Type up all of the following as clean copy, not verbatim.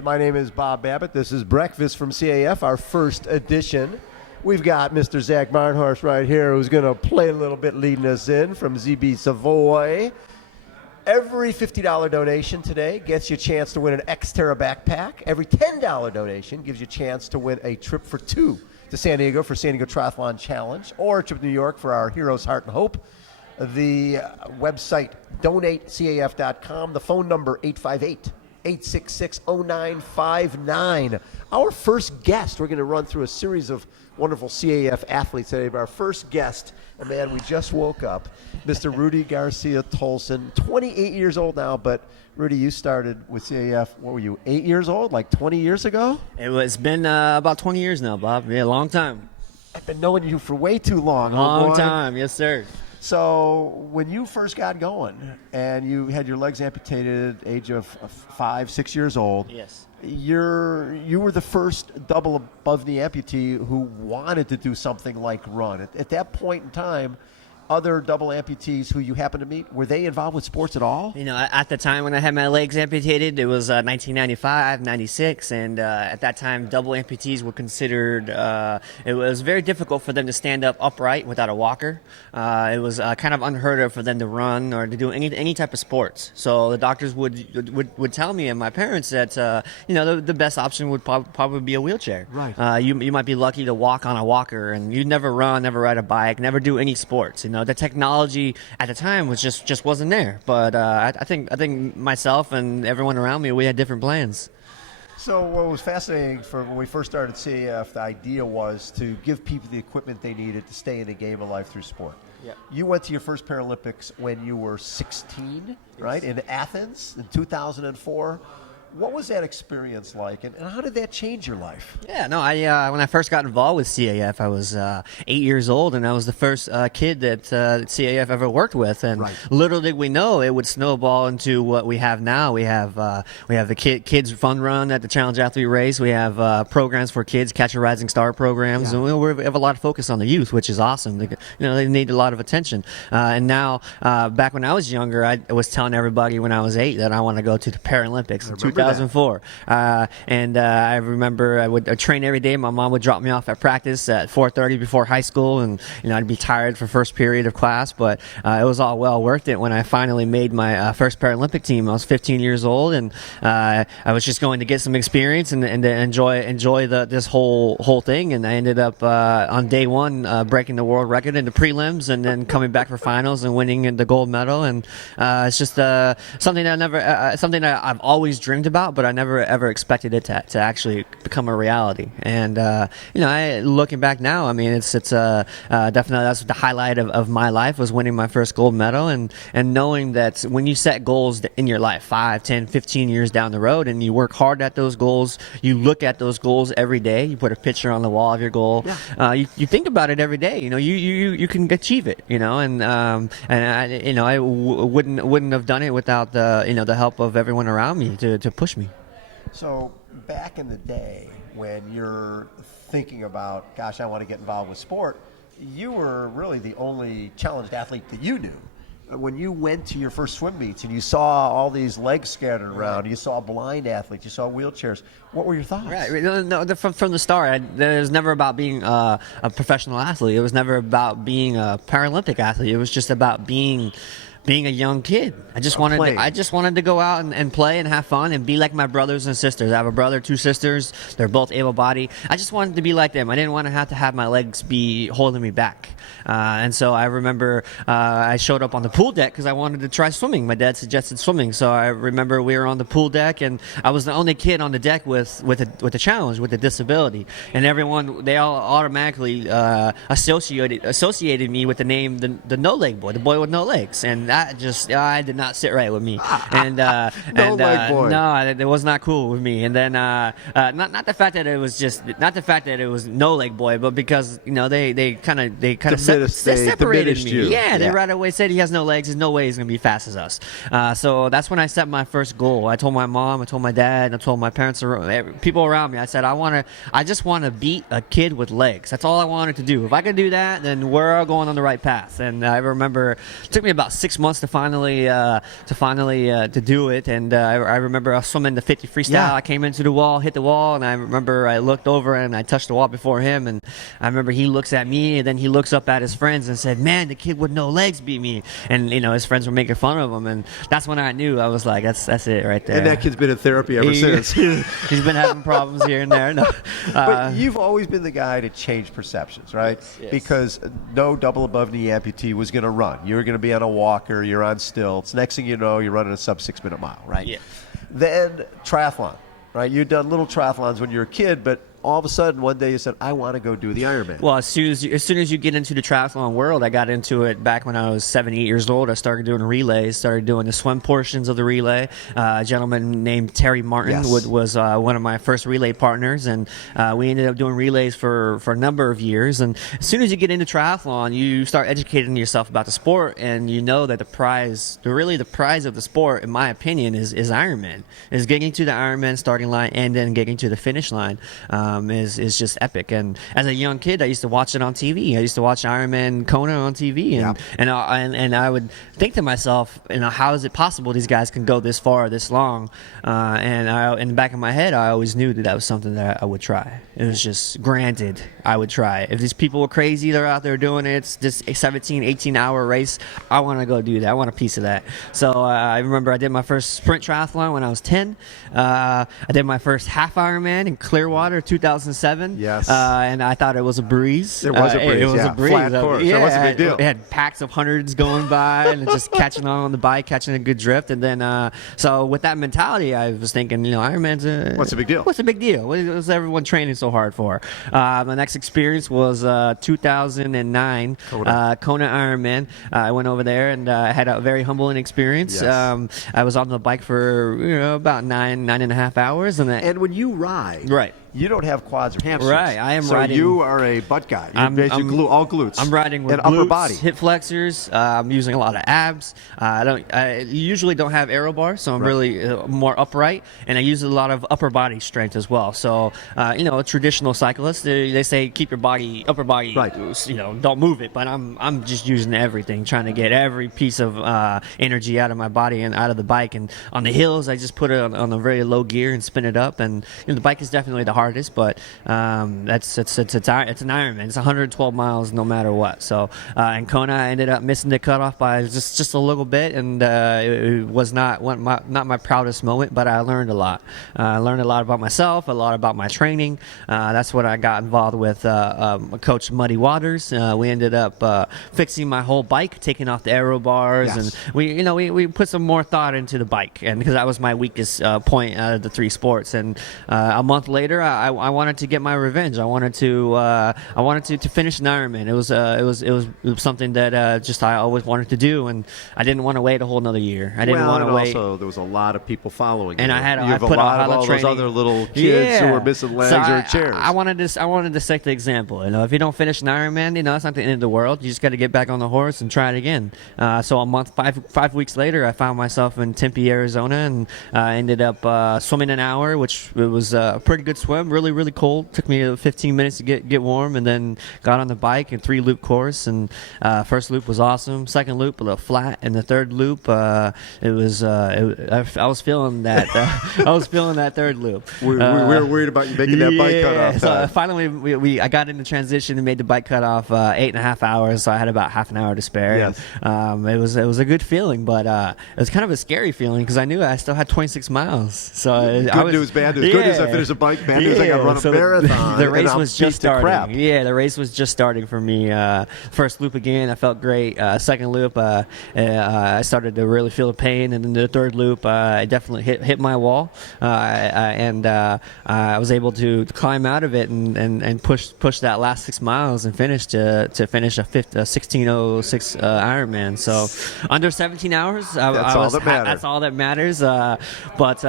My name is Bob Babbitt. This is Breakfast from CAF, our first edition. We've got Mr. Zach Barnhorst right here who's going to play a little bit leading us in from ZB Savoy. Every $50 donation today gets you a chance to win an Xterra backpack. Every $10 donation gives you a chance to win a trip for two to San Diego for San Diego Triathlon Challenge or a trip to New York for our Heroes Heart and Hope. The website, donatecaf.com. The phone number, 858-866-0959. Our first guest, we're going to run through a series of wonderful CAF athletes today, but our first guest, a man we just woke up, Mr. Rudy Garcia Tolson, 28 years old now, but Rudy, you started with CAF, what were you, 8 years old, like 20 years ago? It's been about 20 years now, Bob. Yeah, a long time. I've been knowing you for way too long. Long time, yes, sir. So when you first got going and you had your legs amputated at the age of 5, 6 years old, yes, you were the first double above knee amputee who wanted to do something like run. At that point in time, other double amputees who you happened to meet, were they involved with sports at all? You know, at the time when I had my legs amputated, it was 1995, 96, and at that time, double amputees were considered, it was very difficult for them to stand up upright without a walker. It was kind of unheard of for them to run or to do any type of sports. So the doctors would tell me and my parents that, you know, the best option would probably be a wheelchair. Right. You might be lucky to walk on a walker, and you'd never run, never ride a bike, never do any sports, you know. The technology at the time was just wasn't there. But I think myself and everyone around me, we had different plans. So what was fascinating for when we first started CAF, the idea was to give people the equipment they needed to stay in the game of life through sport. Yep. You went to your first Paralympics when you were 16, right, in Athens in 2004. What was that experience like, and how did that change your life? Yeah, no, when I first got involved with CAF, I was 8 years old, and I was the first kid that CAF ever worked with. And right. Little did we know it would snowball into what we have now. We have the kids fun run at the Challenge Athlete Race. We have programs for kids, Catch a Rising Star programs, and we have a lot of focus on the youth, which is awesome. They need a lot of attention. And now, back when I was younger, I was telling everybody when I was 8 that I want to go to the Paralympics in 2004. And I remember I would train every day. My mom would drop me off at practice at 4:30 before high school, and I'd be tired for first period of class, but it was all well worth it when I finally made my first Paralympic team. I was 15 years old, and I was just going to get some experience and to enjoy this whole thing. And I ended up on day one breaking the world record in the prelims, and then coming back for finals and winning the gold medal. And it's just something that I've always dreamed about, but I never ever expected it to actually become a reality. And looking back now, I mean, it's definitely that's the highlight of my life, was winning my first gold medal, and knowing that when you set goals in your life 5, 10, 15 years down the road, and you work hard at those goals, you look at those goals every day, you put a picture on the wall of your goal, you think about it every day, you can achieve it, and I wouldn't have done it without the help of everyone around me to push me. So back in the day when you're thinking about, gosh, I want to get involved with sport, you were really the only challenged athlete that you knew. When you went to your first swim meets and you saw all these legs scattered around, you saw blind athletes, you saw wheelchairs, what were your thoughts? Right. No, from the start, it was never about being a professional athlete. It was never about being a Paralympic athlete. It was just about being a young kid. I just wanted to go out and play and have fun and be like my brothers and sisters. I have a brother, 2 sisters. They're both able-bodied. I just wanted to be like them. I didn't want to have my legs be holding me back. And so I remember I showed up on the pool deck because I wanted to try swimming. My dad suggested swimming, so I remember we were on the pool deck, and I was the only kid on the deck with a challenge, with a disability. And everyone, they all automatically associated me with the name the no leg boy, the boy with no legs. And that just I did not sit right with me. And leg boy. No, it was not cool with me. And then not the fact that it was no leg boy, but because they kind of separated me. Yeah, they right away said he has no legs. There's no way he's gonna be fast as us. So that's when I set my first goal. I told my mom, I told my dad, I told my parents, people around me. I said I just want to beat a kid with legs. That's all I wanted to do. If I could do that, then we're going on the right path. And I remember it took me about 6 months to finally to do it. And I remember I was swimming the 50 freestyle. Yeah. I came into the wall, hit the wall, and I remember I looked over and I touched the wall before him. And I remember he looks at me, and then he looks up at his friends and said, "Man, the kid with no legs beat me." And his friends were making fun of him, and that's when I knew. I was like, "That's it right there." And that kid's been in therapy ever since. He's been having problems here and there. No. But you've always been the guy to change perceptions, right? Yes. Because no double above knee amputee was going to run. You were going to be on a walker. You're on stilts. Next thing you know, you're running a sub 6 minute mile, right? Yeah. Then triathlon, right? You'd done little triathlons when you were a kid, but all of a sudden one day you said, "I want to go do the Ironman." Well, as soon as you get into the triathlon world, I got into it back when I was 7, 8 years old. I started doing relays, started doing the swim portions of the relay. A gentleman named Terry Martin Yes. was one of my first relay partners, and we ended up doing relays for a number of years. And as soon as you get into triathlon, you start educating yourself about the sport, and you know that the prize of the sport, in my opinion, is Ironman. Is getting to the Ironman starting line and then getting to the finish line. Is just epic. And as a young kid, I used to watch it on TV. I used to watch Ironman Kona on TV, and I would think to myself, how is it possible these guys can go this far, this long? And in the back of my head, I always knew that was something that I would try. It was just granted I would try. If these people were crazy, they're out there doing it. It's just a 17, 18-hour race. I want to go do that. I want a piece of that. So I remember I did my first sprint triathlon when I was 10. I did my first half Ironman in Clearwater, 2007. Yes. And I thought it was a breeze. It was a breeze, It was yeah. a breeze. Flat course. That was a big deal. It had packs of hundreds going by and just catching on the bike, catching a good drift. And then, so with that mentality, I was thinking, Ironman's What's the big deal? What's the big deal? What is everyone training so hard for? My next experience was 2009 Kona. Kona Ironman. I went over there and had a very humbling experience. Yes. I was on the bike for about 9.5 hours, And when you ride, right. you don't have quads or hamstrings. Right, I am so riding- you are a butt guy. You're basically all glutes. I'm riding with and glutes, upper body. hip flexors. I'm using a lot of abs. I usually don't have aero bars, so I'm really more upright, and I use a lot of upper body strength as well. So, a traditional cyclist, they say keep your upper body, Right. Don't move it. But I'm just using everything, trying to get every piece of energy out of my body and out of the bike. And on the hills, I just put it on a very low gear and spin it up. And the bike is definitely the hardest, but it's an Ironman. It's 112 miles no matter what. So in Kona, I ended up missing the cutoff by just a little bit, and it was not my proudest moment, but I learned a lot. I learned a lot about myself, a lot about my training. That's what I got involved with Coach Muddy Waters. We ended up fixing my whole bike, taking off the aero bars, Yes. and we put some more thought into the bike, and because that was my weakest point out of the three sports. And a month later, I wanted to get my revenge. I wanted to finish an Ironman. It was something that I always wanted to do, and I didn't want to wait a whole another year. I didn't want to wait. Also, there was a lot of people following And you. I you have put a lot a of all training. those other little kids who were missing legs So or chairs. I wanted to set the example. If you don't finish an Ironman, it's not the end of the world. You just got to get back on the horse and try it again. So a month, five weeks later, I found myself in Tempe, Arizona, and ended up swimming an hour, which it was a pretty good swim. Really, really cold. Took me 15 minutes to get warm, and then got on the bike and 3-loop course. And first loop was awesome. Second loop a little flat, and the third loop I was feeling that. I was feeling that third loop. we were worried about you making that bike cut off. So finally, I got into transition and made the bike cut off 8.5 hours. So I had about half an hour to spare. Yes. And, it was a good feeling, but it was kind of a scary feeling because I knew I still had 26 miles. So Good news, bad news. Good news, I finished a bike. Bad news, I got to run a marathon. The race and was I'm just beat to crap. starting. Yeah, the race was just starting for me. First loop again, I felt great. Second loop, I started to really feel the pain, and then the third loop, I definitely hit my wall, and I was able to climb out of it and push that last 6 miles and finish to finish a 16:06 Ironman. So under 17 hours. That's all that matters. But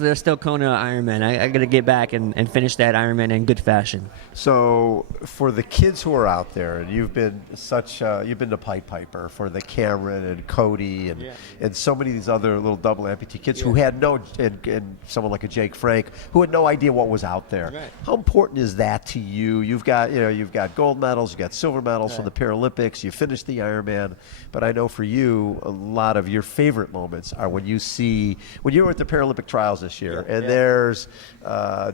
there's still Kona Ironman. I got to get back and and finish that Ironman in good fashion. So for the kids who are out there, and you've been the Pied Piper for the Cameron and Cody and so many of these other little double amputee kids who had and someone like a Jake Frank who had no idea what was out there. Right. How important is that to you? You've got gold medals, you've got silver medals from the Paralympics, you finished the Ironman, but I know for you a lot of your favorite moments are when you were at the Paralympic trials this year, and there's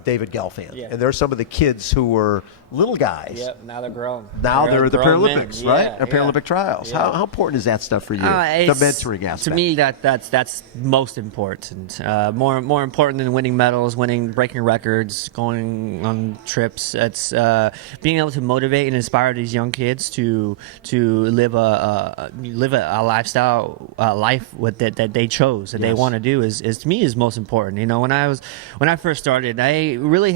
David Gelfand, and there's some of the kids who were little guys. Yep, now they're grown. Now they're at the grown Paralympics, men. right? Yeah, The Paralympic trials. Yeah. How important is that stuff for you? The mentoring aspect. To me, that's most important. More important than winning medals, breaking records, going on trips. It's being able to motivate and inspire these young kids to live a lifestyle life that they chose, that they want to do is to me is most important. You know, when I first started, I literally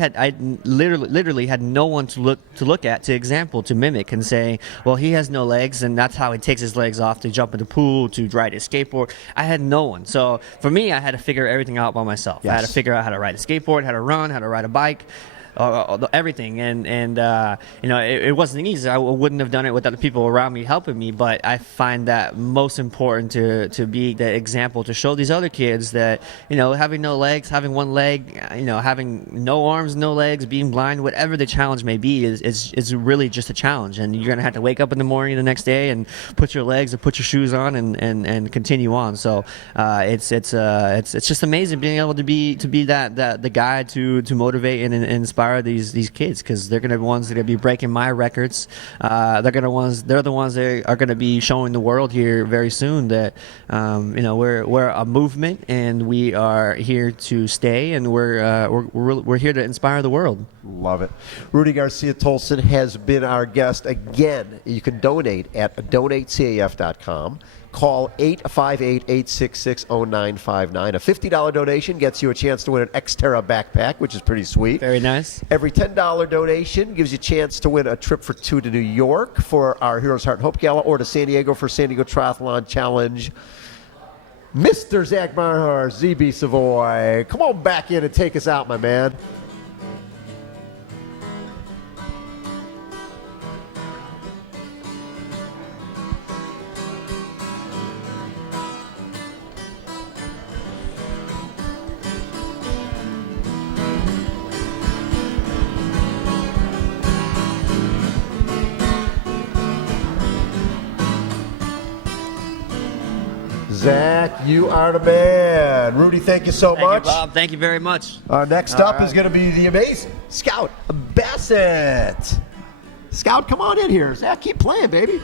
had no one to look at, to example, to mimic and say, well, he has no legs and that's how he takes his legs off to jump in the pool, to ride his skateboard. I had no one. So for me, I had to figure everything out by myself. Yes. I had to figure out how to ride a skateboard, how to run, how to ride a bike. Everything, and you know, it wasn't easy. I wouldn't have done it without the people around me helping me, but I find that most important to be the example, to show these other kids that, you know, having no legs, having one leg, you know, having no arms, no legs, being blind, whatever the challenge may be, is really just a challenge, and you're gonna have to wake up in the morning the next day and put your legs and put your shoes on and continue on. So it's just amazing being able to be the guy to motivate and inspire these kids, because they're gonna be ones that are gonna be breaking my records. They're the ones that are gonna be showing the world here very soon that you know, we're a movement and we are here to stay, and we're here to inspire the world. Love it. Rudy Garcia Tolson has been our guest again. You can donate at donatecaf.com. Call 858-866-0959. A $50 donation gets you a chance to win an Xterra backpack, which is pretty sweet. Very nice. Every $10 donation gives you a chance to win a trip for two to New York for our Heroes Heart and Hope Gala, or to San Diego for San Diego Triathlon Challenge. Mr. Zach Barnhart, ZB Savoy, come on back in and take us out, my man. Zach, you are the man. Rudy, thank you so much. Thank you, Bob. Thank you very much. Next up is going to be the amazing Scout Bassett. Scout, come on in here. Zach, keep playing, baby.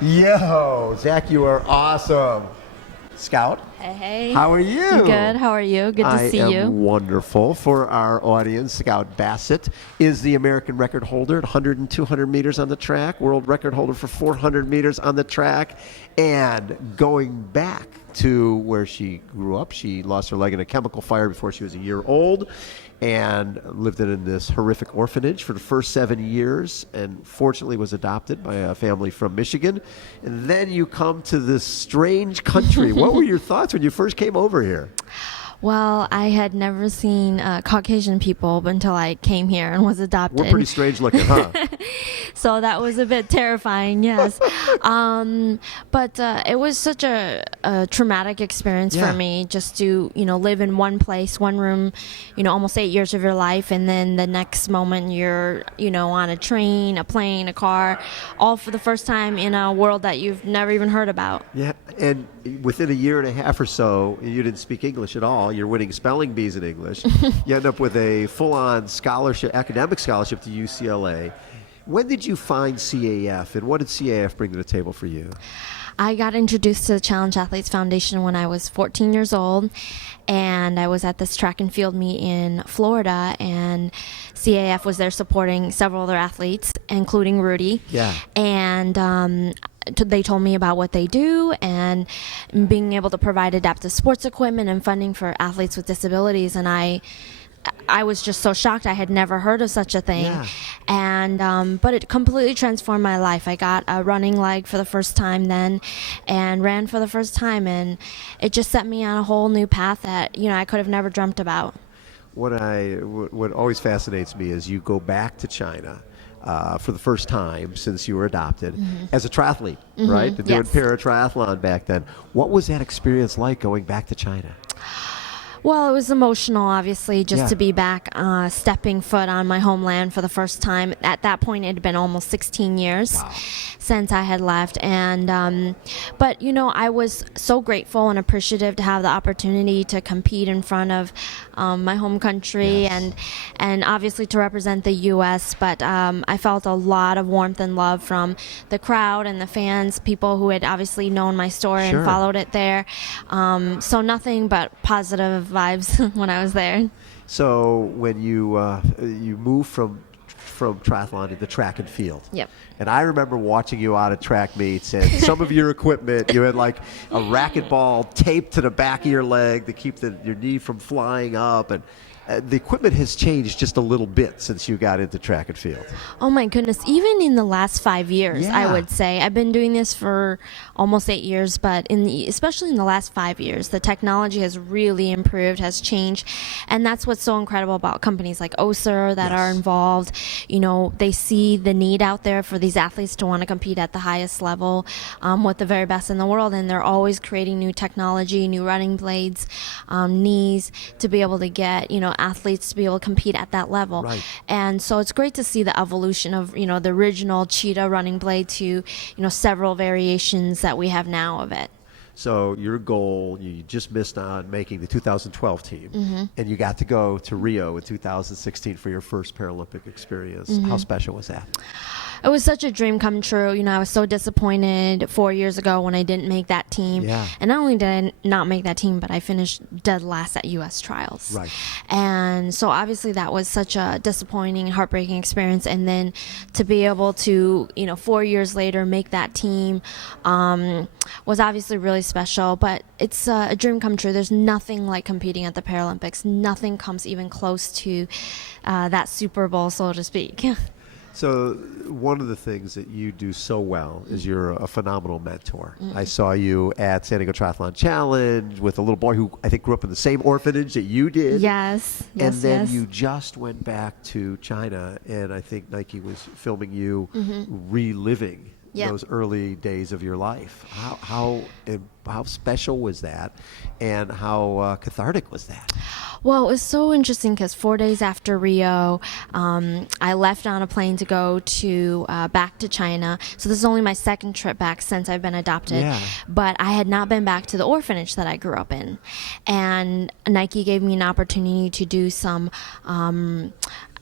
Yo, Zach, you are awesome. Scout. Hey. How are you? Good. How are you? Good to see I you. am wonderful. For our audience, Scout Bassett is the American record holder at 100 and 200 meters on the track, world record holder for 400 meters on the track, and going back to where she grew up, she lost her leg in a chemical fire before she was a year old, and lived in this horrific orphanage for the first 7 years, and fortunately was adopted by a family from Michigan. And then you come to this strange country. What were your thoughts when you first came over here? Well, I had never seen Caucasian people until I came here and was adopted. We're pretty strange looking, huh? So that was a bit terrifying, yes. But it was such a traumatic experience for me, just to, you know, live in one place, one room, you know, almost 8 years of your life, and then the next moment you're, you know, on a train, a plane, a car, all for the first time in a world that you've never even heard about. Yeah, and within a year and a half or so, you didn't speak English at all. You're winning spelling bees in English. You end up with a full-on scholarship, academic scholarship to UCLA. When did you find CAF, and what did CAF bring to the table for you? I got introduced to the Challenge Athletes Foundation when I was 14 years old, and I was at this track and field meet in Florida, and CAF was there supporting several other athletes, including Rudy. Yeah. And they told me about what they do, and being able to provide adaptive sports equipment and funding for athletes with disabilities, and I I was just so shocked. I had never heard of such a thing. Yeah. And but it completely transformed my life. I got a running leg for the first time then, and ran for the first time, and it just set me on a whole new path that I could have never dreamt about. What always fascinates me is you go back to China for the first time since you were adopted as a triathlete, right? Doing Yes. para-triathlon back then. What was that experience like going back to China? Well, it was emotional, obviously, just Yeah. to be back stepping foot on my homeland for the first time. At that point, it had been almost 16 years since I had left. And but I was so grateful and appreciative to have the opportunity to compete in front of my home country Yes. and obviously to represent the U.S. But I felt a lot of warmth and love from the crowd and the fans, people who had obviously known my story Sure. and followed it there. So nothing but positive vibes when I was there. So when you moved from triathlon into track and field. Yep. And I remember watching you out at track meets, and some of your equipment, you had like a racquetball taped to the back of your leg to keep your knee from flying up, and the equipment has changed just a little bit since you got into track and field. Oh my goodness, even in the last 5 years, Yeah. I would say. I've been doing this for almost 8 years, but especially in the last 5 years, the technology has really improved, has changed. And that's what's so incredible about companies like OSER that are Yes. involved. They see the need out there for these athletes to want to compete at the highest level with the very best in the world. And they're always creating new technology, new running blades, knees to be able to get, athletes to be able to compete at that level. Right. And so it's great to see the evolution of, the original Cheetah running blade to, several variations that we have now of it. So your goal, you just missed on making the 2012 team, and you got to go to Rio in 2016 for your first Paralympic experience. How special was that? It was such a dream come true. I was so disappointed 4 years ago when I didn't make that team. Yeah. And not only did I not make that team, but I finished dead last at U.S. trials. Right. And so obviously that was such a disappointing and heartbreaking experience. And then to be able to, 4 years later, make that team was obviously really special. But it's a dream come true. There's nothing like competing at the Paralympics. Nothing comes even close to that Super Bowl, so to speak. So one of the things that you do so well is you're a phenomenal mentor. I saw you at San Diego Triathlon Challenge with a little boy who I think grew up in the same orphanage that you did. Yes. And then yes. you just went back to China, and I think Nike was filming you reliving Yep. those early days of your life. How special was that, and how cathartic was that? Well, it was so interesting because 4 days after Rio, I left on a plane to go to back to China. So this is only my second trip back since I've been adopted. Yeah. But I had not been back to the orphanage that I grew up in. And Nike gave me an opportunity to do some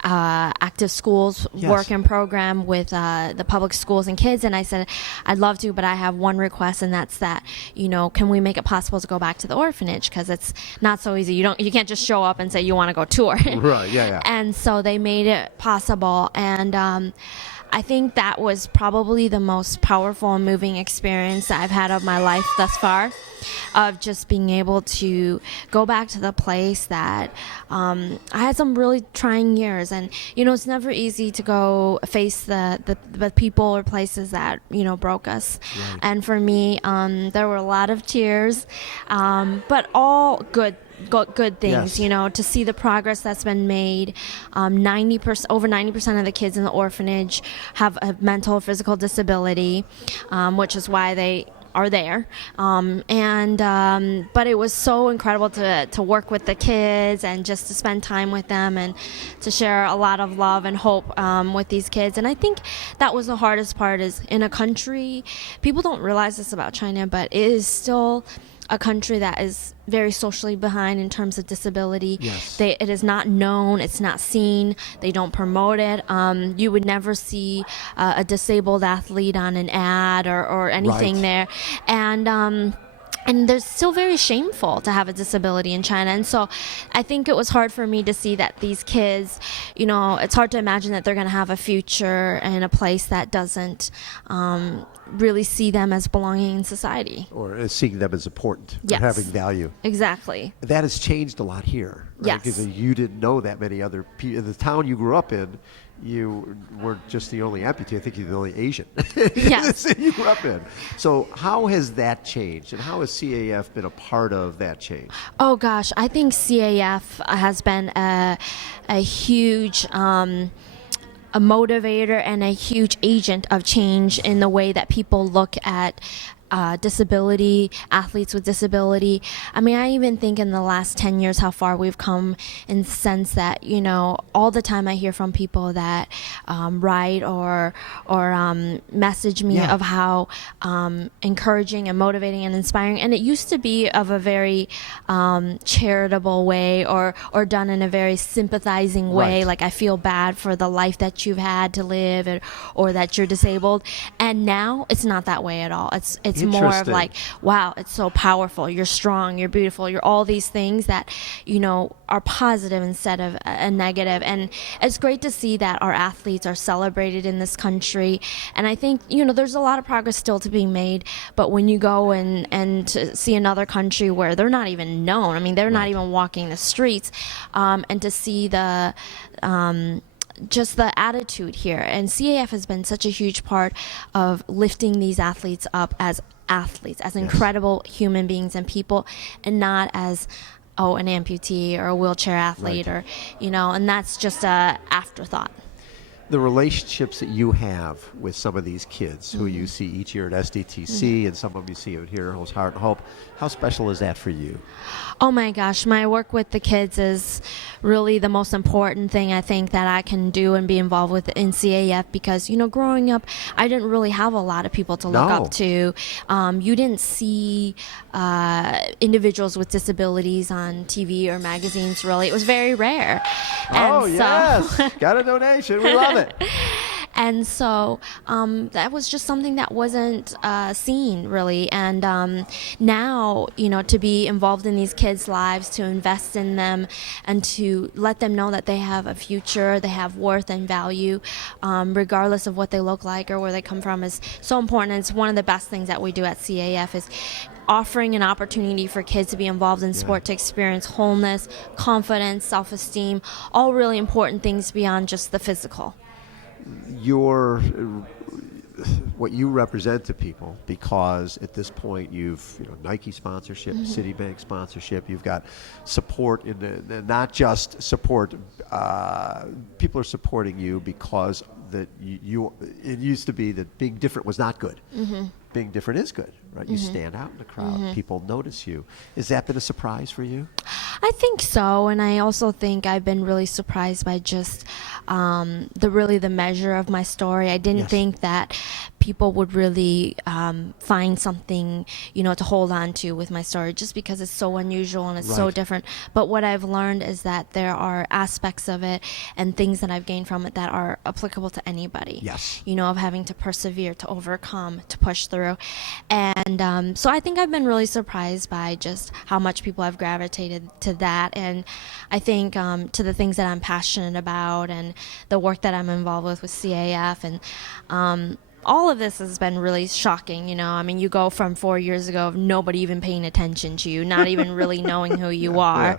active schools Yes. work and program with the public schools and kids, and I said I'd love to, but I have one request, and that's that can we make it possible to go back to the orphanage, because it's not so easy. You can't just show up and say you want to go tour. Right, yeah. And so they made it possible, and I think that was probably the most powerful and moving experience that I've had of my life thus far, of just being able to go back to the place that I had some really trying years. And, it's never easy to go face the people or places that, broke us. Right. And for me, there were a lot of tears, but all good things, Yes. to see the progress that's been made. 90%, over 90% of the kids in the orphanage have a mental or physical disability, which is why they are there. But it was so incredible to work with the kids and just to spend time with them and to share a lot of love and hope with these kids. And I think that was the hardest part, is in a country, people don't realize this about China, but it is still a country that is very socially behind in terms of disability. Yes. It is not known, it's not seen, they don't promote it. You would never see a disabled athlete on an ad or anything Right. there. And and they're still very shameful to have a disability in China. And so I think it was hard for me to see that these kids, it's hard to imagine that they're going to have a future in a place that doesn't really see them as belonging in society. Or seeing them as important, Yes. or having value. Exactly. That has changed a lot here, right? Yes. Because you didn't know that many other people. In the town you grew up in, you weren't just the only amputee. I think you're the only Asian in the Yes. city you grew up in. So how has that changed, and how has CAF been a part of that change? Oh gosh, I think CAF has been a huge a motivator and a huge agent of change in the way that people look at disability, athletes with disability. I mean, I even think in the last 10 years how far we've come in the sense that, all the time I hear from people that write or message me Yeah. of how encouraging and motivating and inspiring. And it used to be of a very charitable way or done in a very sympathizing way. Right. Like, I feel bad for the life that you've had to live or that you're disabled. And now it's not that way at all. It's more of Interesting. like, wow, it's so powerful. You're strong. You're beautiful. You're all these things that, are positive instead of a negative. And it's great to see that our athletes are celebrated in this country. And I think, there's a lot of progress still to be made. But when you go and to see another country where they're not even known, I mean, they're not even walking the streets, and to see the just the attitude here. And CAF has been such a huge part of lifting these athletes up as athletes, as incredible human beings and people, and not as an amputee or a wheelchair athlete, Right. or and that's just a afterthought. The relationships that you have with some of these kids who you see each year at SDTC, and some of them you see out here, Heart and Hope, how special is that for you? Oh my gosh, my work with the kids is really the most important thing I think that I can do and be involved with in CAF because, growing up, I didn't really have a lot of people to look No. up to. You didn't see individuals with disabilities on TV or magazines, really. It was very rare. And yes. Got a donation. We love it. And so that was just something that wasn't seen, really. And now, to be involved in these kids' lives, to invest in them, and to let them know that they have a future, they have worth and value, regardless of what they look like or where they come from, is so important. And it's one of the best things that we do at CAF is offering an opportunity for kids to be involved in sport, to experience wholeness, confidence, self-esteem, all really important things beyond just the physical. What you represent to people, because at this point you've Nike sponsorship, Citibank sponsorship, you've got support in the not just support. People are supporting you because that it used to be that being different was not good. Being different is good, right? You stand out in the crowd, people notice you. Has that been a surprise for you? I think so, and I also think I've been really surprised by just the measure of my story. I didn't Yes. think that people would really find something, to hold on to with my story, just because it's so unusual and it's so Right. different. But what I've learned is that there are aspects of it and things that I've gained from it that are applicable to anybody. Yes. Of having to persevere, to overcome, to push through. And so I think I've been really surprised by just how much people have gravitated to that. And I think to the things that I'm passionate about and the work that I'm involved with CAF. And all of this has been really shocking. I mean, you go from 4 years ago of nobody even paying attention to you, not even really knowing who you are,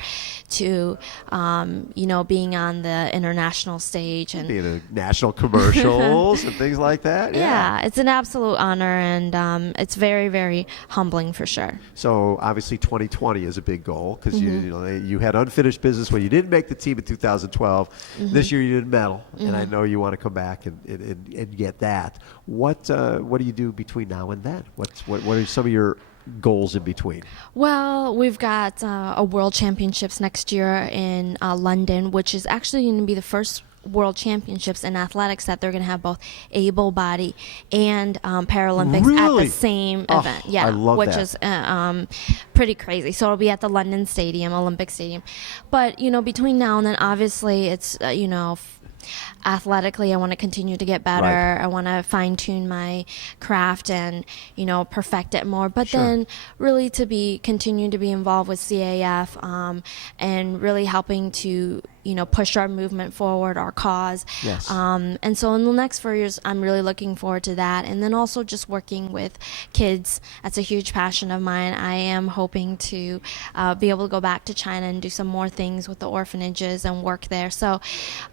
to, being on the international stage. And Being in national commercials and things like that. yeah, it's an absolute honor, and it's very, very humbling for sure. So obviously 2020 is a big goal because you had unfinished business when you didn't make the team in 2012. This year you didn't medal, and I know you want to come back and get that. What do you do between now and then? What are some of your goals in between? Well, we've got a World Championships next year in London, which is actually going to be the first World Championships in athletics that they're going to have both able-body and Paralympics at Really? the same Oh, event. Yeah, I love which that. is pretty crazy. So it'll be at the London Stadium, Olympic Stadium. But between now and then, obviously, it's athletically, I want to continue to get better. Right. I want to fine tune my craft and, perfect it more. But Sure. then really to continue to be involved with CAF, and really helping to, push our movement forward, our cause. Yes. And so in the next 4 years, I'm really looking forward to that. And then also just working with kids. That's a huge passion of mine. I am hoping to be able to go back to China and do some more things with the orphanages and work there. So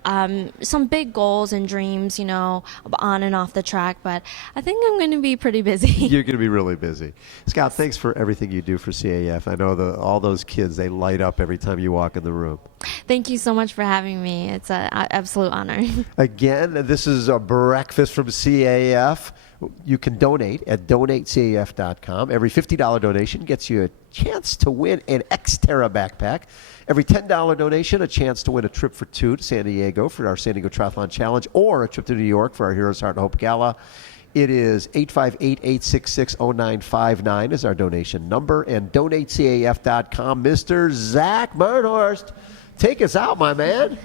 some big goals and dreams, on and off the track. But I think I'm going to be pretty busy. You're going to be really busy. Scott, thanks for everything you do for CAF. I know all those kids, they light up every time you walk in the room. Thank you so much for having me. It's an absolute honor. Again, this is a breakfast from CAF. You can donate at donatecaf.com. Every $50 donation gets you a chance to win an Xterra backpack. Every $10 donation, a chance to win a trip for two to San Diego for our San Diego Triathlon Challenge, or a trip to New York for our Heroes Heart and Hope Gala. It is 858-866-0959 is our donation number, and donatecaf.com. Mr. Zach Barnhorst, take us out, my man.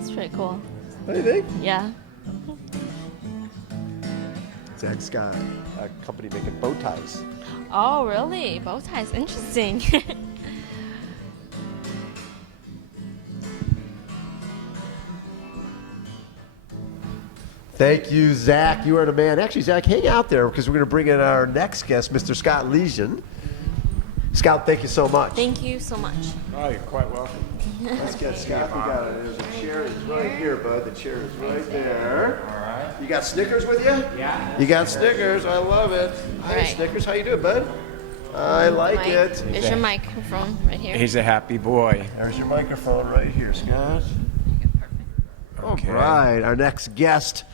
It's pretty cool. What do you think? Yeah. Zach's got a company making bow ties. Oh, really? Bow ties. Interesting. Thank you, Zach. You are the man. Actually, Zach, hang out there because we're going to bring in our next guest, Mr. Scott Lesion. Scott, thank you so much. Thank you so much. Oh, you're quite welcome. Let's get Scott. We got it. The chair is right here, bud. The chair is right there. All right. You got Snickers with you? Yeah. You got Snickers. I love it. Hi, right. Snickers. How you doing, bud? I like it. There's your microphone right here. He's a happy boy. There's your microphone right here, Scott. Okay. All right. Our next guest,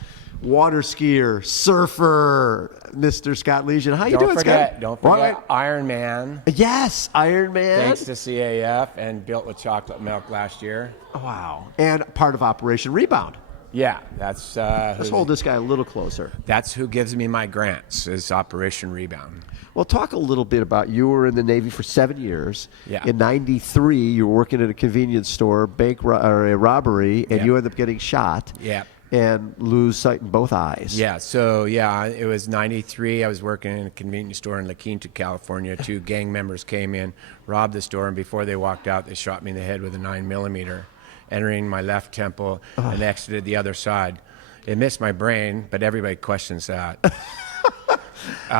water skier, surfer, Mr. Scott Lesion. How you doing, Scott? Don't All forget right. Iron Man. Yes, Iron Man. Thanks to CAF and Built with Chocolate Milk last year. Wow. And part of Operation Rebound. Yeah, that's Let's hold this guy a little closer. that's who gives me my grants is Operation Rebound. Well, talk a little bit about you were in the Navy for 7 years. Yeah. In '93, you were working at a convenience store, a robbery, and Yeah. you ended up getting shot. Yeah. And lose sight in both eyes. Yeah, so yeah, it was 93. I was working in a convenience store in La Quinta, California. Two gang members came in, robbed the store, and before they walked out, they shot me in the head with a 9mm, entering my left temple and exited the other side. It missed my brain, but everybody questions that.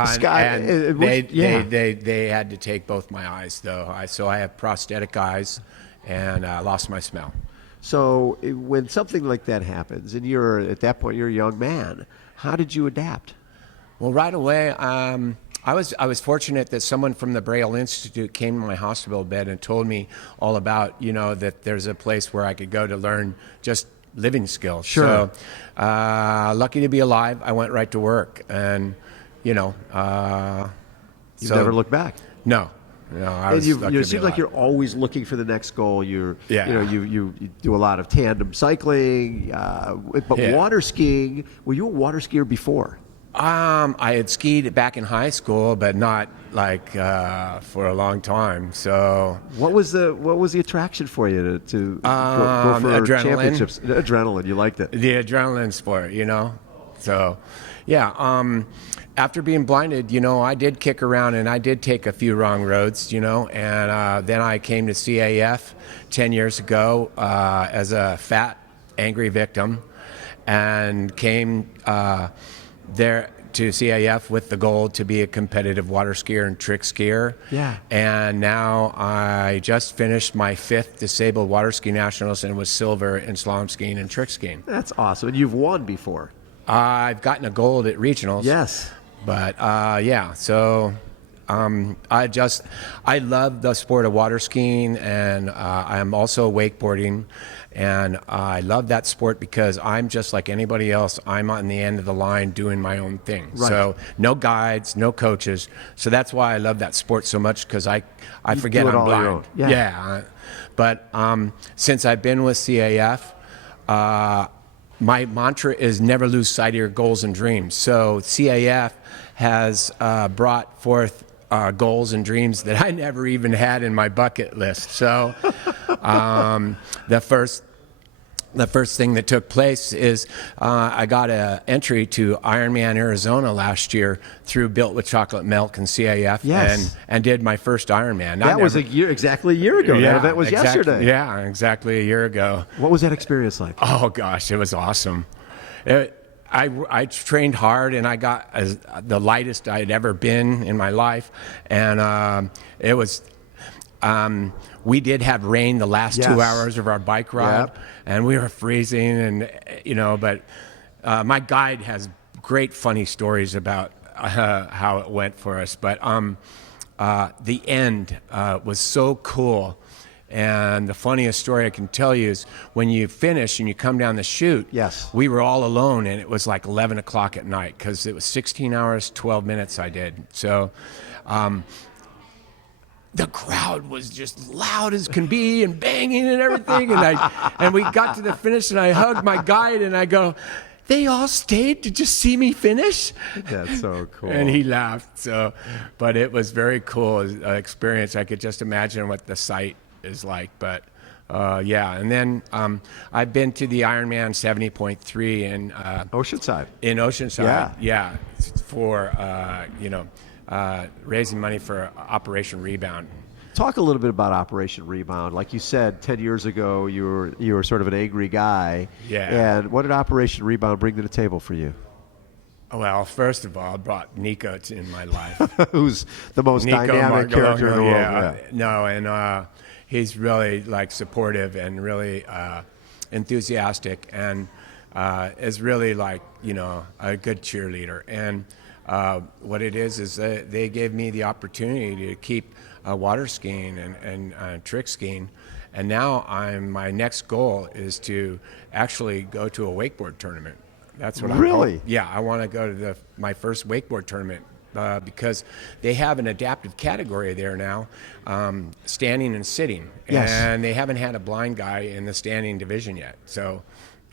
Scott, and it was- they had to take both my eyes, though. So I have prosthetic eyes, and I lost my smell. So when something like that happens, and you're at that point you're a young man, how did you adapt? Well, right away, I was fortunate that someone from the Braille Institute came to my hospital bed and told me all about, that there's a place where I could go to learn just living skills. Sure. So, lucky to be alive, I went right to work, and You so never look back. No, I And was you lucky to be seem like alive. you're always looking for the next goal. You do a lot of tandem cycling, but Yeah. water skiing. Were you a water skier before? I had skied back in high school, but not like for a long time. So What was the attraction for you to go for adrenaline. championships? Adrenaline. You liked it. the adrenaline sport, So, yeah. After being blinded, I did kick around and I did take a few wrong roads, and then I came to CAF 10 years ago as a fat, angry victim, and came there to CAF with the goal to be a competitive water skier and trick skier. Yeah. And now I just finished my 5th disabled water ski nationals and was silver in slalom skiing and trick skiing. That's awesome. And you've won before. I've gotten a gold at regionals. Yes. But yeah, so I love the sport of water skiing, and I'm also wakeboarding, and I love that sport because I'm just like anybody else. I'm on the end of the line doing my own thing. Right. So no guides, no coaches. So that's why I love that sport so much, because I forget do it I'm all on your blind. own. Yeah. But since I've been with CAF, my mantra is never lose sight of your goals and dreams. So CAF has brought forth goals and dreams that I never even had in my bucket list. So the first thing that took place is I got an entry to Ironman Arizona last year through Built with Chocolate Milk and CAF, Yes. and did my first Ironman. That was exactly a year ago. That event was yesterday. Yeah, exactly a year ago. What was that experience like? Oh gosh, it was awesome. I trained hard, and I got the lightest I'd ever been in my life, and it was. We did have rain the last 2 hours of our bike ride, Yep. and we were freezing, and but my guide has great funny stories about how it went for us. But the end was so cool. And the funniest story I can tell you is when you finish and you come down the chute, Yes. we were all alone, and it was like 11 o'clock at night because it was 16 hours, 12 minutes I did. So the crowd was just loud as can be and banging and everything. And we got to the finish, and I hugged my guide, and I go, "They all stayed to just see me finish?" That's so cool. And he laughed. So, but it was very cool experience. I could just imagine what the sight is like. But yeah, and then I've been to the Ironman 70.3 in Oceanside. Oceanside. Yeah, for raising money for Operation Rebound. Talk a little bit about Operation Rebound. Like you said, 10 years ago, you were sort of an angry guy. Yeah. And what did Operation Rebound bring to the table for you? Well, first of all, I brought Nico in my life. Who's the most Nico dynamic character in the world? yeah. No, and he's really like supportive and really enthusiastic, and is really like a good cheerleader. And what it is they gave me the opportunity to keep water skiing and trick skiing, and now my next goal is to actually go to a wakeboard tournament. That's what Really? I want to go to my first wakeboard tournament because they have an adaptive category there now, standing and sitting. Yes. And they haven't had a blind guy in the standing division yet. So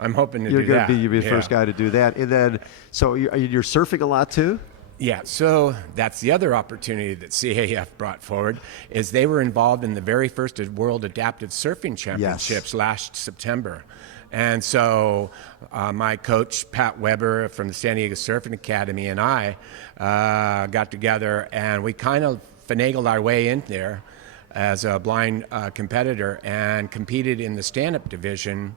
I'm hoping to do that. You're going to be the first guy to do that. And then, so you're surfing a lot too? Yeah, so that's the other opportunity that CAF brought forward is they were involved in the very first World Adaptive Surfing Championships last September. And so my coach, Pat Weber from the San Diego Surfing Academy, and I got together, and we kind of finagled our way in there as a blind competitor and competed in the stand-up division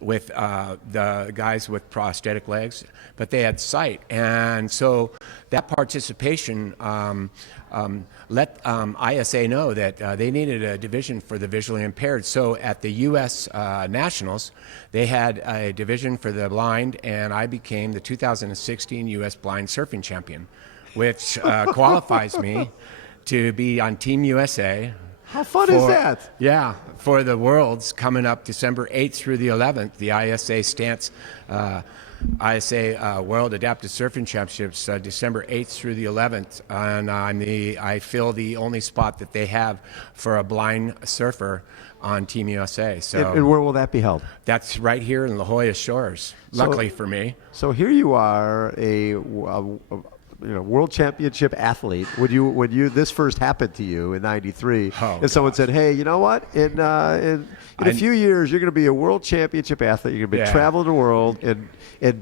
with the guys with prosthetic legs, but they had sight. And so that participation let ISA know that they needed a division for the visually impaired. So at the U.S. Nationals, they had a division for the blind, and I became the 2016 U.S. Blind Surfing Champion, which qualifies me to be on Team USA. How fun is that? Yeah, for the Worlds coming up December 8th through the 11th, the ISA Stance World Adaptive Surfing Championships, December 8th through the 11th, and I fill the only spot that they have for a blind surfer on Team USA. So And where will that be held? that's right here in La Jolla Shores. Luckily for me. So here you are, a world championship athlete. When this first happened to you in '93, and someone said, "Hey, you know what? In a few years, you're going to be a world championship athlete. You're going to be traveling the world and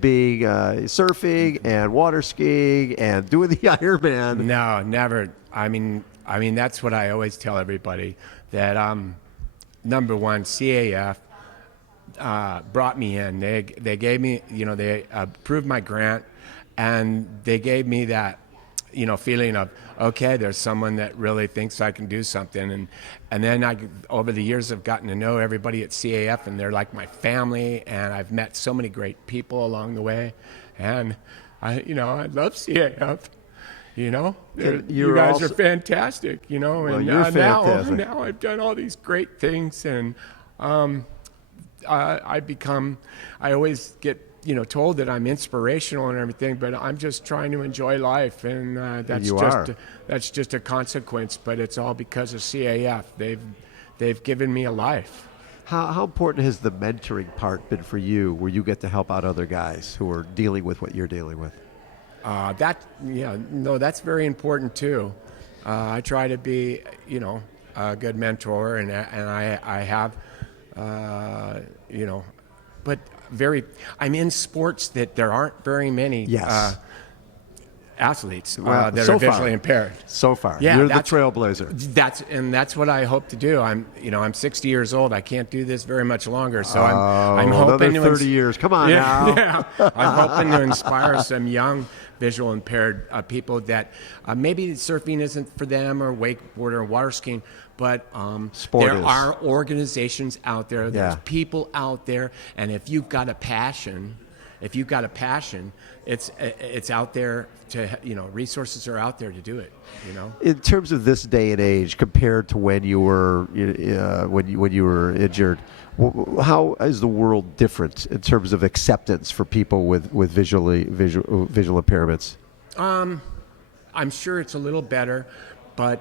being surfing and water skiing and doing the Ironman." No, never. I mean, that's what I always tell everybody, that number one, CAF brought me in. They gave me, they approved my grant, and they gave me that, feeling of, okay, there's someone that really thinks I can do something. And then over the years, I've gotten to know everybody at CAF, and they're like my family, and I've met so many great people along the way. And I love CAF. You guys are fantastic, Well, and you're fantastic. now I've done all these great things, and I always get told that I'm inspirational and everything, but I'm just trying to enjoy life, and that's just a consequence. But it's all because of CAF. They've given me a life. How important has the mentoring part been for you, where you get to help out other guys who are dealing with what you're dealing with? That's very important too. I try to be, a good mentor, and I have, but I'm in sports that there aren't very many. Yes. Athletes Well, that so are visually far. impaired. So far, Yeah, you're the that's- trailblazer. That's what I hope to do. I'm 60 years old. I can't do this very much longer. So I'm another hoping to 30 years. Come on now. Yeah. I'm hoping to inspire some young visual impaired people that maybe surfing isn't for them, or wakeboard or water skiing, but Sport there is. are organizations out there. There's Yeah. people out there, and if you've got a passion, it's out there to, resources are out there to do it, In terms of this day and age, compared to when you were when you were injured, how is the world different in terms of acceptance for people with visual impairments? I'm sure it's a little better, but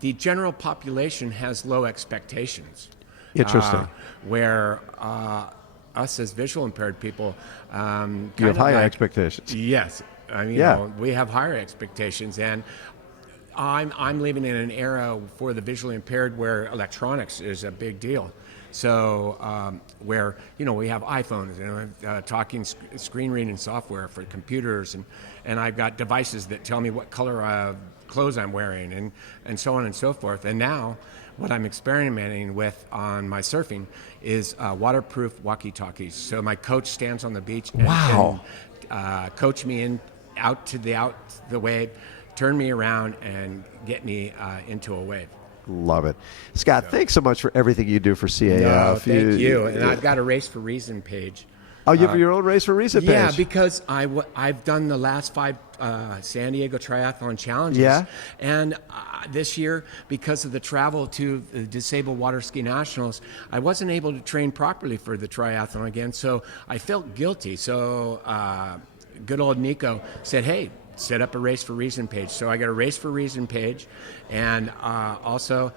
the general population has low expectations. Interesting. Where us as visual impaired people, You have higher expectations. Yes, we have higher expectations, and I'm living in an era for the visually impaired where electronics is a big deal. So where we have iPhones, talking screen reading software for computers, and I've got devices that tell me what color clothes I'm wearing, and so on and so forth. And now what I'm experimenting with on my surfing is waterproof walkie-talkies. So my coach stands on the beach and Wow. can coach me out the wave, turn me around, and get me into a wave. Love it. Scott, thanks so much for everything you do for CAF. No, thank you. And I've got a Race for Reason page. Oh, you have your own Race for Reason page? Yeah, because I've done the last 5 San Diego Triathlon Challenges. Yeah. And this year, because of the travel to the Disabled Water Ski Nationals, I wasn't able to train properly for the triathlon again, so I felt guilty. So good old Nico said, hey, set up a Race for Reason page. So I got a Race for Reason page, and also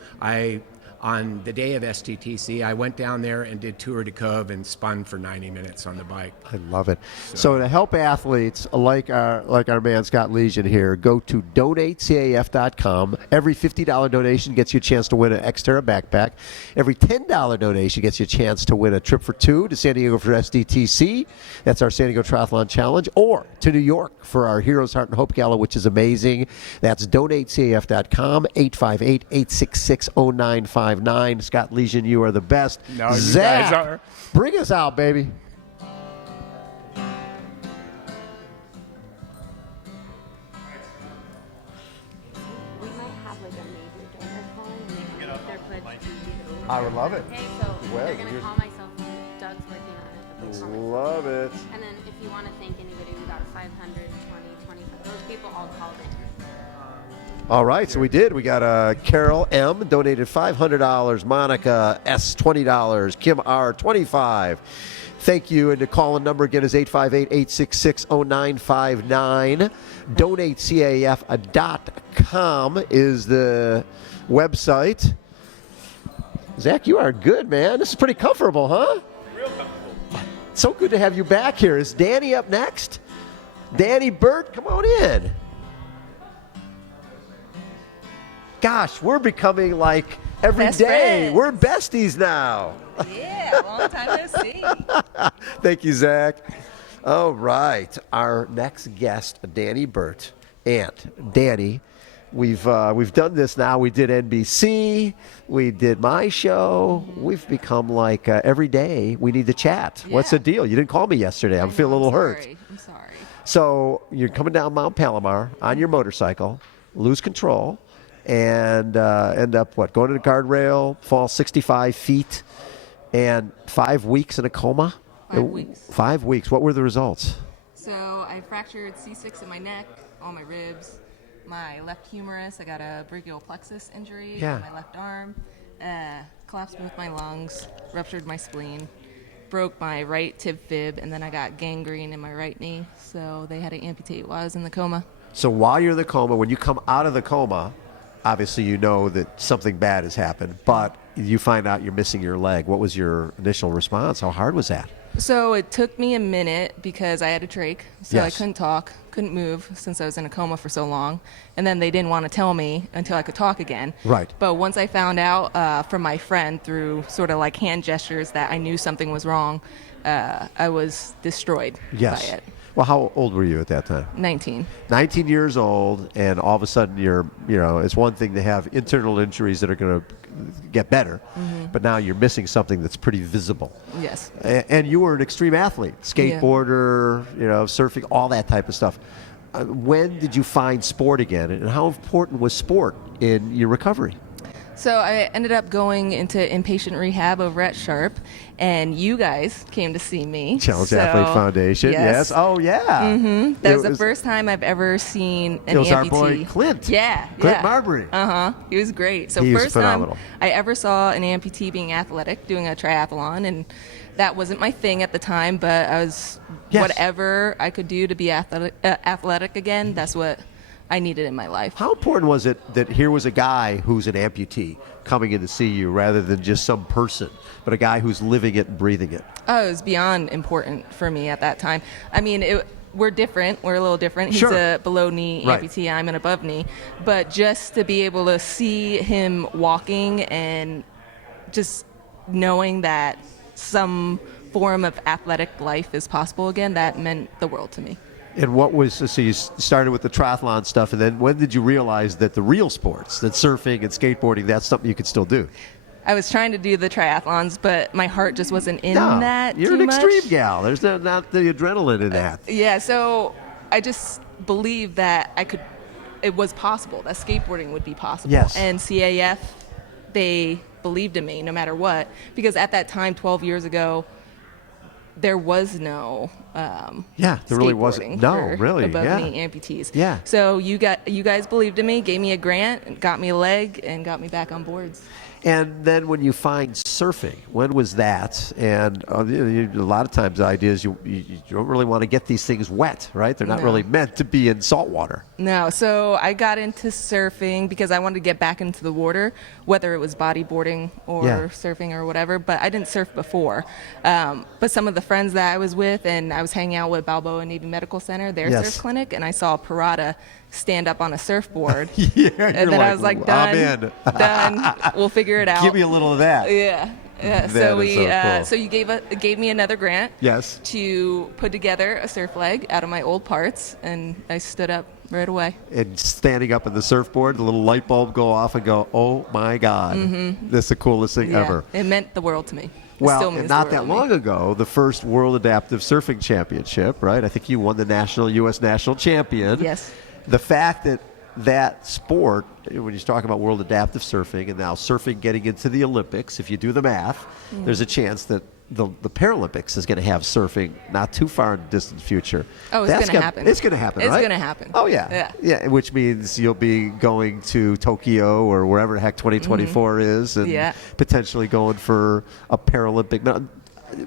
on the day of STTC, I went down there and did Tour de Cove and spun for 90 minutes on the bike. I love it. So to help athletes like our man Scott Legion here, go to donatecaf.com. Every $50 donation gets you a chance to win an Xterra backpack. Every $10 donation gets you a chance to win a trip for 2 to San Diego for SDTC. That's our San Diego Triathlon Challenge. Or to New York for our Heroes Heart and Hope Gala, which is amazing. That's donatecaf.com, 858-866-0959. Scott Legion, you are the best. No, you Zach, guys are. bring us out, baby. We might have like a major donor calling and they can put their pledge to you. I would love it. Okay, so Well, they're gonna you're- call myself and Doug's working on it, but they'll call myself. Love it. And then if you want to thank anybody, we got 500, 20, 25. Those people all called in. All right, so we did. We got Carol M. donated $500. Monica S. $20. Kim R. $25. Thank you. And the call-in number again is 858-866-0959. DonateCAF.com is the website. Zach, you are good, man. This is pretty comfortable, huh? Real comfortable. So good to have you back here. Is Danny up next? Danny Burt, come on in. Gosh, we're becoming like every Best day. friends. We're besties now. Yeah, long time no see. Thank you, Zach. All right, our next guest, Danny Burt. And Danny, we've done this now. We did NBC. We did my show. We've become like every day we need to chat. What's the Yeah. deal? You didn't call me yesterday. I'm feeling a little hurt. I'm sorry. So you're coming down Mount Palomar on your motorcycle, lose control, and end up going to the guardrail, fall 65 feet, and 5 weeks in a coma. 5 weeks. 5 weeks. What were the results? So I fractured C6 in my neck, all my ribs, my left humerus. I got a brachial plexus injury Yeah. on my left arm. Collapsed both my lungs, ruptured my spleen, broke my right tib fib, and then I got gangrene in my right knee. So they had to amputate while I was in the coma. So while you're in the coma, when you come out of the coma, obviously you know that something bad has happened, but you find out you're missing your leg. What was your initial response? How hard was that? So it took me a minute because I had a trach, so I Yes. couldn't talk, couldn't move since I was in a coma for so long. And then they didn't want to tell me until I could talk again. Right. But once I found out from my friend through sort of like hand gestures that I knew something was wrong, I was destroyed Yes. by it. Well, how old were you at that time? 19. 19 years old, and all of a sudden it's one thing to have internal injuries that are going to get better, but now you're missing something that's pretty visible. Yes. And you were an extreme athlete, skateboarder, surfing, all that type of stuff. When did you find sport again, and how important was sport in your recovery? So I ended up going into inpatient rehab over at Sharp, and you guys came to see me. Challenge Athlete Foundation, yes. Oh, yeah. Mm-hmm. That was the first time I've ever seen an It was amputee. our boy Clint. Yeah. Clint Marbury. He was great. So He was first phenomenal. time I ever saw an amputee being athletic, doing a triathlon, and that wasn't my thing at the time, but I was Yes. whatever I could do to be athletic again, that's what I needed in my life. How important was it that here was a guy who's an amputee coming in to see you rather than just some person, but a guy who's living it and breathing it? Oh, it was beyond important for me at that time. I mean, we're different. We're a little different. He's Sure. a below knee Right. amputee. I'm an above knee. But just to be able to see him walking and just knowing that some form of athletic life is possible again, that meant the world to me. And what was, so you started with the triathlon stuff, and then when did you realize that the real sports, that surfing and skateboarding, that's something you could still do? I was trying to do the triathlons, but my heart just wasn't in that you're too an much. extreme gal. There's not the adrenaline in that. Yeah, so I just believed that it was possible, that skateboarding would be possible. Yes. And CAF, they believed in me no matter what, because at that time, 12 years ago, there was no Yeah, there really wasn't. skateboarding No, for really, above yeah. knee amputees. Yeah. So you guys believed in me, gave me a grant, got me a leg, and got me back on boards. And then when you find surfing, when was that? And a lot of times the idea is you don't really want to get these things wet, right? They're not No. really meant to be in salt water. No, so I got into surfing because I wanted to get back into the water, whether it was bodyboarding or Yeah. surfing or whatever, but I didn't surf before. But some of the friends that I was with, and I was hanging out with Balboa Navy Medical Center, their Yes. surf clinic, and I saw Parada stand up on a surfboard. Yeah, And then I was like, done, I'm in. done, we'll figure it out. Give me a little of that. Yeah. Yeah, That so is so cool. so you gave me another grant Yes. to put together a surf leg out of my old parts, and I stood up right away. And standing up on the surfboard, the little light bulb go off and go, oh my God, this is the coolest thing ever. It meant the world to me. It Well, still and means not the that world to me. long ago, the first World Adaptive Surfing Championship, right? I think you won the U.S. national champion. Yes. The fact that sport, when you're talking about World Adaptive Surfing and now surfing getting into the Olympics, if you do the math, there's a chance that the Paralympics is going to have surfing not too far in the distant future. Oh, it's That's gonna happen. It's going to happen, It's right? gonna happen. Oh, yeah. Yeah. Which means you'll be going to Tokyo or wherever the heck 2024 is and Yeah. potentially going for a Paralympic. Now,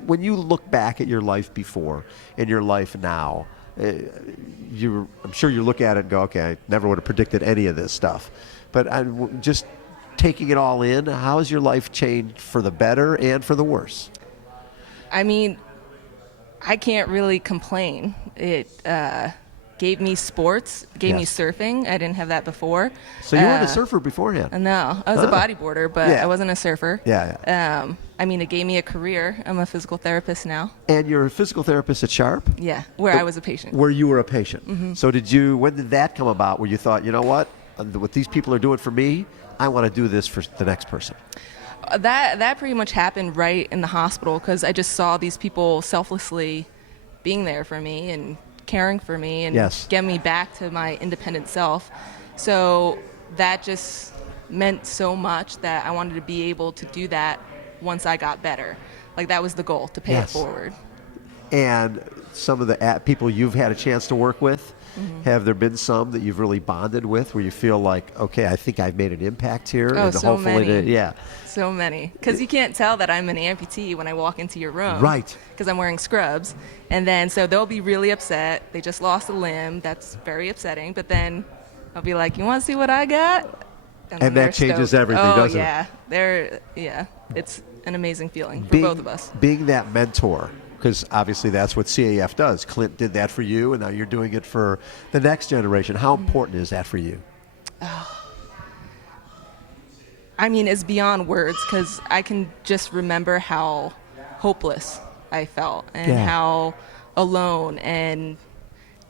when you look back at your life before and your life now, I'm sure you look at it and go, okay, I never would have predicted any of this stuff. But just taking it all in, how has your life changed for the better and for the worse? I mean, I can't really complain. It gave me sports, gave me Yes. surfing. I didn't have that before. So you weren't a surfer beforehand? No, I was a bodyboarder, but Yeah. I wasn't a surfer. Yeah, I mean, it gave me a career. I'm a physical therapist now. And you're a physical therapist at Sharp? Yeah, where I was a patient. Where you were a patient. So when did that come about where you thought, you know what these people are doing for me, I want to do this for the next person? That pretty much happened right in the hospital because I just saw these people selflessly being there for me and caring for me and Yes. getting me back to my independent self. So that just meant so much that I wanted to be able to do that once I got better. Like that was the goal, to pay Yes. it forward. And some of the people you've had a chance to work with, have there been some that you've really bonded with where you feel like, okay, I think I've made an impact here? Oh, and so hopefully many. yeah. So many. Because you can't tell that I'm an amputee when I walk into your room. Right. Because I'm wearing scrubs. And then, so they'll be really upset. They just lost a limb. That's very upsetting. But then I'll be like, you want to see what I got? And then that they're changes stoked. everything, oh, doesn't it? yeah. It's an amazing feeling for both of us. Being that mentor, because obviously that's what CAF does. Clint did that for you, and now you're doing it for the next generation. How important is that for you? I mean, it's beyond words because I can just remember how hopeless I felt and Yeah. how alone and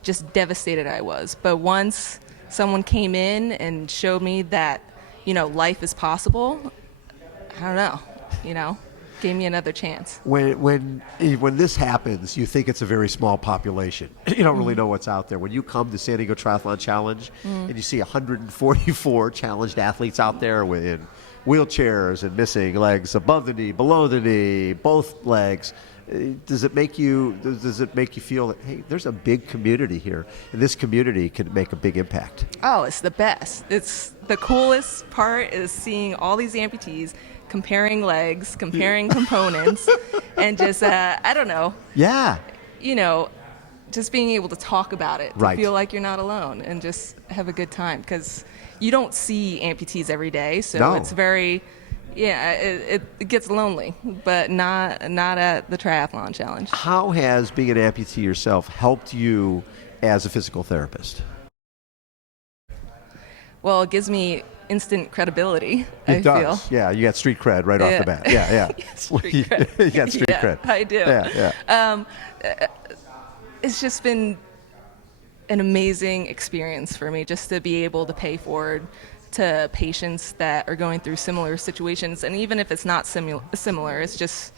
just devastated I was. But once someone came in and showed me that, life is possible, I don't know, gave me another chance. When this happens, you think it's a very small population. You don't really know what's out there. When you come to San Diego Triathlon Challenge and you see 144 challenged athletes out there in wheelchairs and missing legs above the knee, below the knee, both legs, does it make you feel that, hey, there's a big community here, and this community can make a big impact? Oh, it's the best. It's the coolest part is seeing all these amputees comparing legs, comparing components, and just, I don't know, Yeah. just being able to talk about it, to Right. feel like you're not alone and just have a good time because you don't see amputees every day. So No. it's very, it gets lonely, but not at the Triathlon Challenge. How has being an amputee yourself helped you as a physical therapist? Well, it gives me instant credibility, I It feel. does. Yeah, you got street cred right off Yeah. the bat. Yeah. Street cred. You got street Yeah, cred. I do. Yeah. It's just been an amazing experience for me just to be able to pay forward to patients that are going through similar situations. And even if it's not similar, it's just,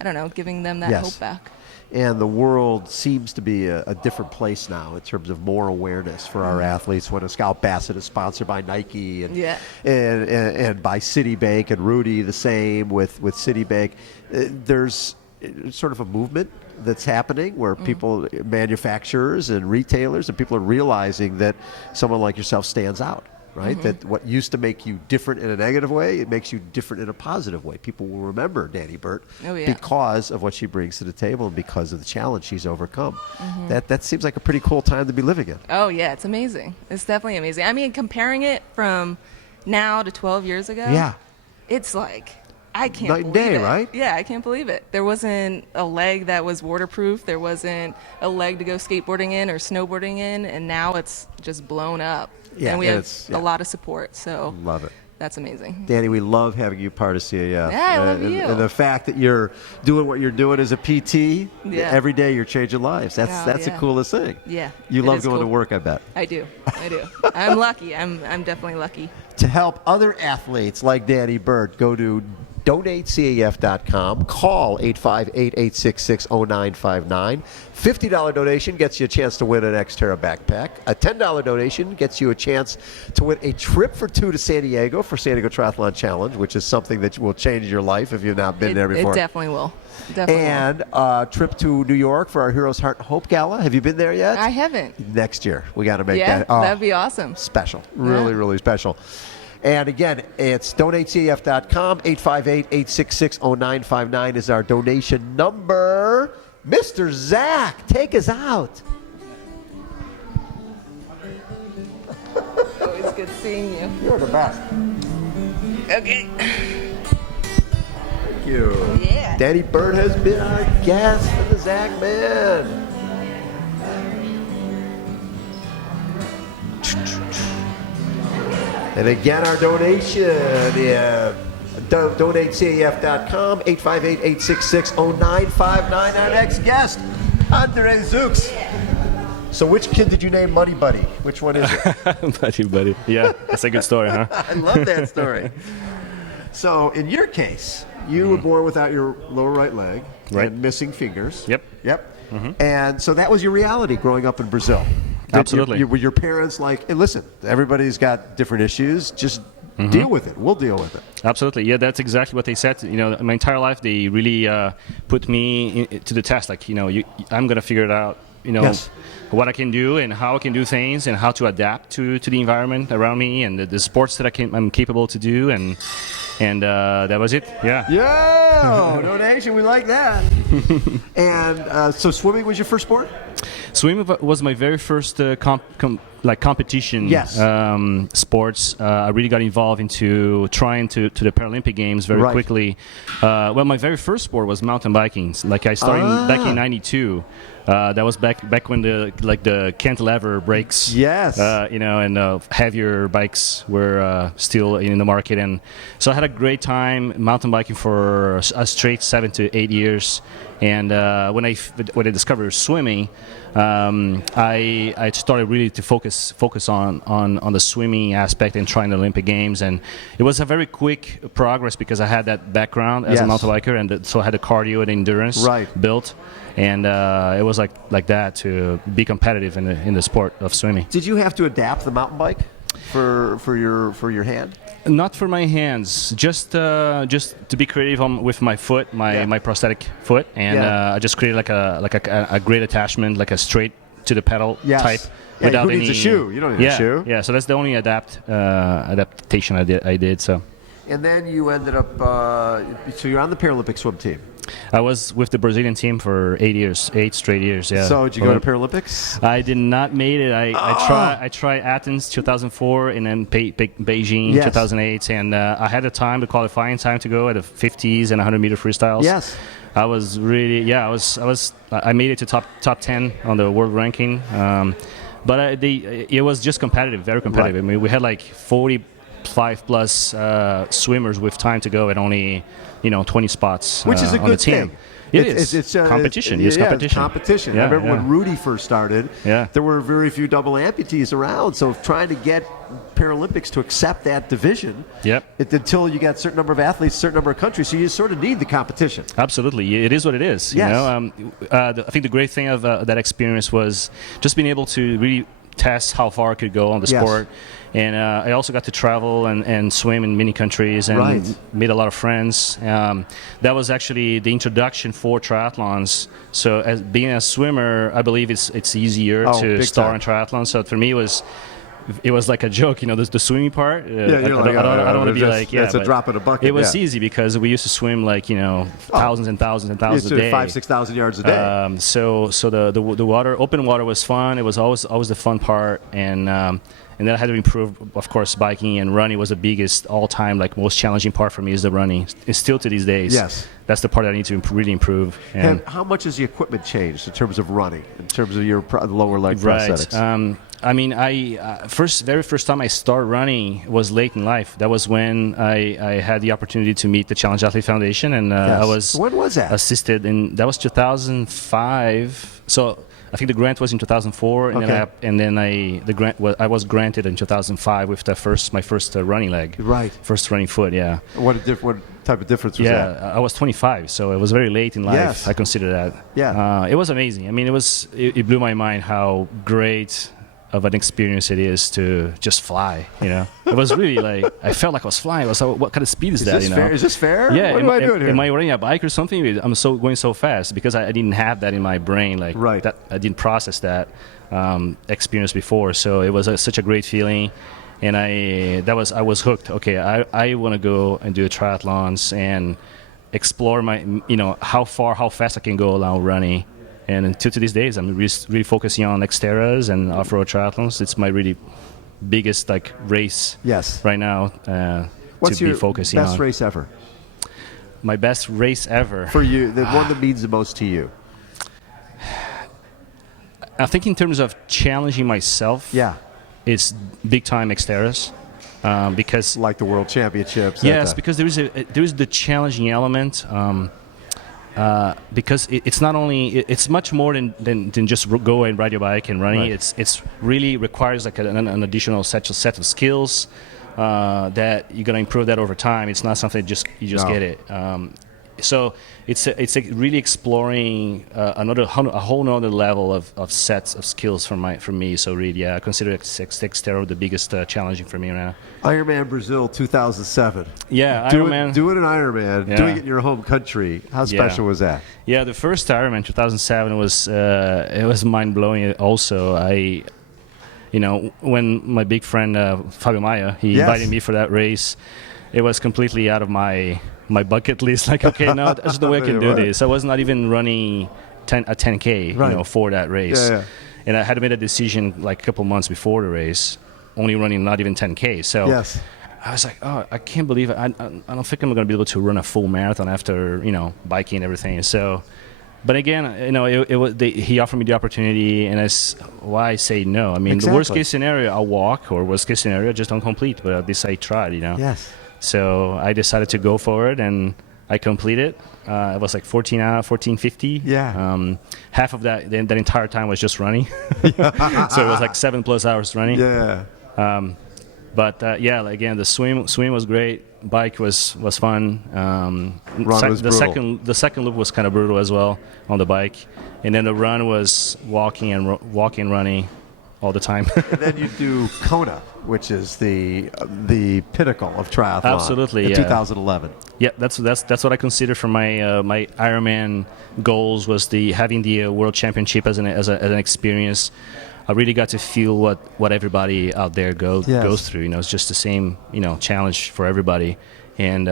I don't know, giving them that Yes. hope back. And the world seems to be a different place now in terms of more awareness for our athletes. When a Scout Bassett is sponsored by Nike and Yeah. and by Citibank, and Rudy the same with Citibank, there's sort of a movement that's happening where people, manufacturers and retailers, and people are realizing that someone like yourself stands out. Right? That what used to make you different in a negative way, it makes you different in a positive way. People will remember Danny Burt Oh, yeah. because of what she brings to the table and because of the challenge she's overcome. That seems like a pretty cool time to be living in. Oh, yeah, it's amazing. It's definitely amazing. I mean, comparing it from now to 12 years ago, Yeah. it's like, I can't Night and believe day, it. right? Yeah, I can't believe it. There wasn't a leg that was waterproof. There wasn't a leg to go skateboarding in or snowboarding in, and now it's just blown up. Yeah, and we and have it's- yeah. a lot of support, so Love it. that's amazing. Danny, we love having you part of CAF. Yeah, I love and, you. And the fact that you're doing what you're doing as a PT, Yeah. every day you're changing lives. That's Oh, that's the yeah. coolest thing. Yeah, You it love is going to cool. work, I bet. I do. I'm lucky. I'm definitely lucky. To help other athletes like Danny Burt, go to donatecaf.com. Call 858-866-0959. $50 donation gets you a chance to win an Xterra backpack. A $10 donation gets you a chance to win a trip for two to San Diego for San Diego Triathlon Challenge, which is something that will change your life if you've not been there before. It definitely will. Definitely will. And a trip to New York for our Heroes Heart and Hope Gala. Have you been there yet? I haven't. Next year. We got to make Yeah, that. Oh, that'd be awesome. special. Really, Yeah. really special. And again, it's donatecaf.com. 858-866-0959 is our donation number. Mr. Zach, take us out. Always good seeing you. You're the best. Okay. Thank you. Yeah. Danny Burt has been our guest for the Zach Man. And again, our donation, donatecaf.com, 858-866-0959. Our next guest, Andre Zooks. So which kid did you name Money Buddy? Which one is it? buddy. Yeah, that's a good story, huh? I love that story. So in your case, you were born without your lower right leg Right. and missing fingers. Yep. And so that was your reality growing up in Brazil. Absolutely. Were your parents like, hey, listen, everybody's got different issues, just deal with it. We'll deal with it. Absolutely. Yeah, that's exactly what they said. You know, my entire life, they really put me to the test. Like, I'm going to figure it out, Yes. what I can do and how I can do things and how to adapt to the environment around me and the sports that I'm capable to do. And that was it. Yeah. Yeah, donation, we like that. And so swimming was your first sport? Swimming was my very first like competition Yes. sports. I really got involved into trying to the Paralympic Games very Right. quickly. Well, my very first sport was mountain biking. Like I started back in '92. That was back when the cantilever brakes, Yes. and heavier bikes were still in the market, and so I had a great time mountain biking for a straight 7 to 8 years. And when I discovered swimming, I started really to focus on the swimming aspect and trying the Olympic Games, and it was a very quick progress because I had that background as Yes. a mountain biker, and so I had the cardio and endurance Right. built, and it was like that to be competitive in the sport of swimming. Did you have to adapt the mountain bike for your hand? Not for my hands, just to be creative with my foot, my prosthetic foot, and Yeah. I just created like a great attachment, like a straight to the pedal Yes. type. Yeah, without who needs any a shoe? You don't need a shoe. Yeah, so that's the only adaptation I did. So And then you ended up. So you're on the Paralympic swim team. I was with the Brazilian team for 8 straight years. Yeah. So did you go to Paralympics? I did not made it. I tried Athens 2004 and then Beijing Yes. 2008, and I had the time, the qualifying time to go at the 50s and 100-meter freestyles. Yes. I was really I made it to top 10 on the world ranking, but it was just competitive, very competitive. Right. I mean, we had like 45 plus swimmers with time to go, and only 20 spots, Which is a on the good team. thing. It's competition. It's competition. It's competition. Yeah, I remember yeah. when Rudy first started, Yeah. there were very few double amputees around. So trying to get Paralympics to accept that division, Yep. until you got a certain number of athletes, a certain number of countries, so you sort of need the competition. Absolutely, it is what it is. Yes. I think the great thing of that experience was just being able to really test how far I could go on the Yes. sport, and I also got to travel and swim in many countries and Right. made a lot of friends. That was actually the introduction for triathlons. So, as being a swimmer, I believe it's easier Oh, to big start time. in triathlon. So for me, it was like a joke, the swimming part. you're I like, don't want to be that's- like, yeah, that's a but drop in a bucket, It was yeah. easy because we used to swim like thousands and thousands and thousands a day. 5,000-6,000 yards a day. So the water, open water was fun. It was always the fun part, and then I had to improve. Of course, biking and running was the biggest all-time, like most challenging part for me is the running. It's still to these days. Yes. That's the part that I need to really improve. And How much has the equipment changed in terms of running, in terms of your lower leg right. prosthetics? I mean, very first time I started running was late in life. That was when I had the opportunity to meet the Challenge Athlete Foundation, and Yes. I was When was that? assisted in. That was 2005. So I think the grant was in 2004, and Okay. then I was granted in 2005 with my first running leg. Right. First running foot. Yeah. What type of difference was that? Yeah, I was 25, so it was very late in life. Yes. I consider that. Yeah. It was amazing. I mean, it blew my mind how great of an experience it is to just fly. It was really like I felt like I was flying. I was like, what kind of speed is that? This fair? Is this fair? Yeah. What am I doing here? Am I riding a bike or something? I'm going so fast because I didn't have that in my brain. Like Right. that, I didn't process that experience before. So it was such a great feeling. And I was hooked. Okay, I want to go and do triathlons and explore how fast I can go along running. And until to these days, I'm really focusing on Xterras and off-road triathlons. It's my really biggest race Yes. right now What's to your be focusing best on. race ever My best race ever. for you? The one that means the most to you? I think in terms of challenging myself, Yeah, it's big time Xterras. Because like the World Championships. that yes, type. because there is the challenging element. Because it's not only it's much more than just go and ride your bike and running. Right. It's really requires like an additional set of skills that you're gonna improve that over time. It's not something you just No. get it. So it's really exploring a whole nother level of sets of skills for me. So really, yeah, I consider Xterra the biggest challenging for me right now. Ironman Brazil 2007. Yeah, Do Ironman. it in Ironman. Yeah. Doing it in your home country. How special was that? Yeah, the first Ironman 2007 was mind blowing. Also, when my big friend Fabio Maia Yes. invited me for that race, it was completely out of my bucket list. Like, okay, no, there's no way I can do Right. this. I was not even running a 10K, Right. for that race. Yeah. and I had made a decision like a couple months before the race, only running not even 10K. So Yes. I was like, oh, I can't believe it. I don't think I'm going to be able to run a full marathon after, biking and everything. So, but again, he offered me the opportunity, and that's why I say no. I mean, the worst Exactly. case scenario, I'll walk, or worst case scenario, just don't complete. But at least I tried, Yes. So I decided to go for it, and I completed. It was like 14 hours, 14:50. Yeah. Half of that entire time was just running. So it was like 7+ hours running. Yeah. But again, the swim was great. Bike was fun. Run was brutal. The second loop was kind of brutal as well on the bike, and then the run was walking and running all the time. And then you do Kona, which is the pinnacle of triathlon. Absolutely, in yeah. 2011. Yeah, that's what I consider for my my Ironman goals was having the World Championship as an experience. I really got to feel what everybody out there goes through. It's just the same challenge for everybody, and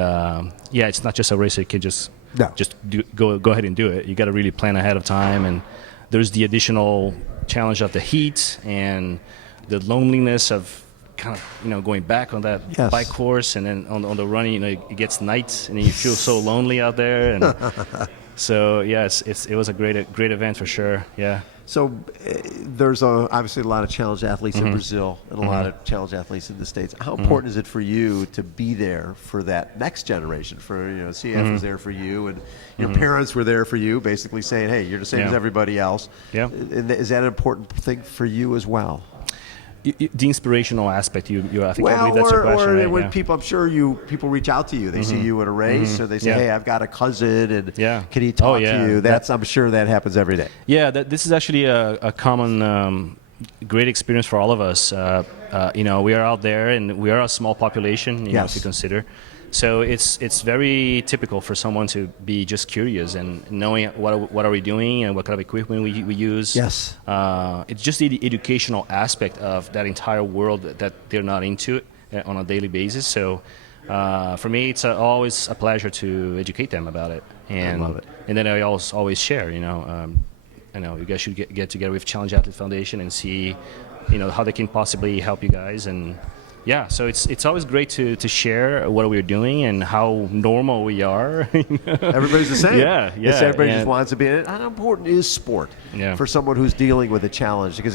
it's not just a race that you can just go ahead and do it. You got to really plan ahead of time, and there's the additional challenge of the heat and the loneliness of kind of going back on that bike course, and then on the running it gets night and you feel so lonely out there, and so it was a great event for sure. Yeah. So there's obviously a lot of challenge athletes in Brazil and a lot of challenge athletes in the States. How important is it for you to be there for that next generation? For CF was there for you, and your parents were there for you, basically saying, "Hey, you're the same as everybody else." Yeah. And is that an important thing for you as well? The inspirational aspect, I think I believe that's or, your question, or right? when Yeah. people, I'm sure people reach out to you. They see you at a race, or they say, "Hey, I've got a cousin, and can he talk to you?" I'm sure that happens every day. Yeah, this is actually a common, great experience for all of us. We are out there, and we are a small population, if you consider. So it's very typical for someone to be just curious and knowing what are we doing and what kind of equipment we use. Yes. It's just the educational aspect of that entire world that they're not into on a daily basis. So for me, it's always a pleasure to educate them about it. And, I love it. And then I always share, you guys should get together with Challenge Athlete Foundation and see, how they can possibly help you guys. And yeah, so it's always great to share what we're doing and how normal we are. Everybody's the same. Yeah. Everybody just wants to be in it. How important is sport for someone who's dealing with a challenge? Because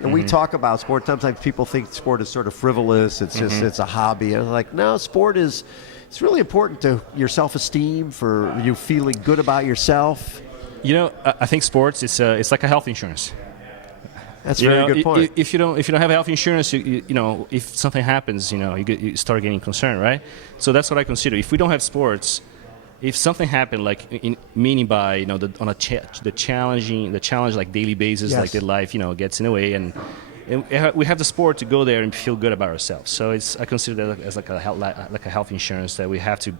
and we talk about sport. Sometimes people think sport is sort of frivolous. It's just it's a hobby. And I'm like, no, sport is. It's really important to your self-esteem, for you feeling good about yourself. I think sports it's like a health insurance. That's a very good point. If you don't have health insurance, if something happens, you start getting concerned, right? So that's what I consider. If we don't have sports, if something happened, like meaning by the challenge like daily basis, like the life gets in the way, and we have the sport to go there and feel good about ourselves. So I consider that as like a health insurance that we have to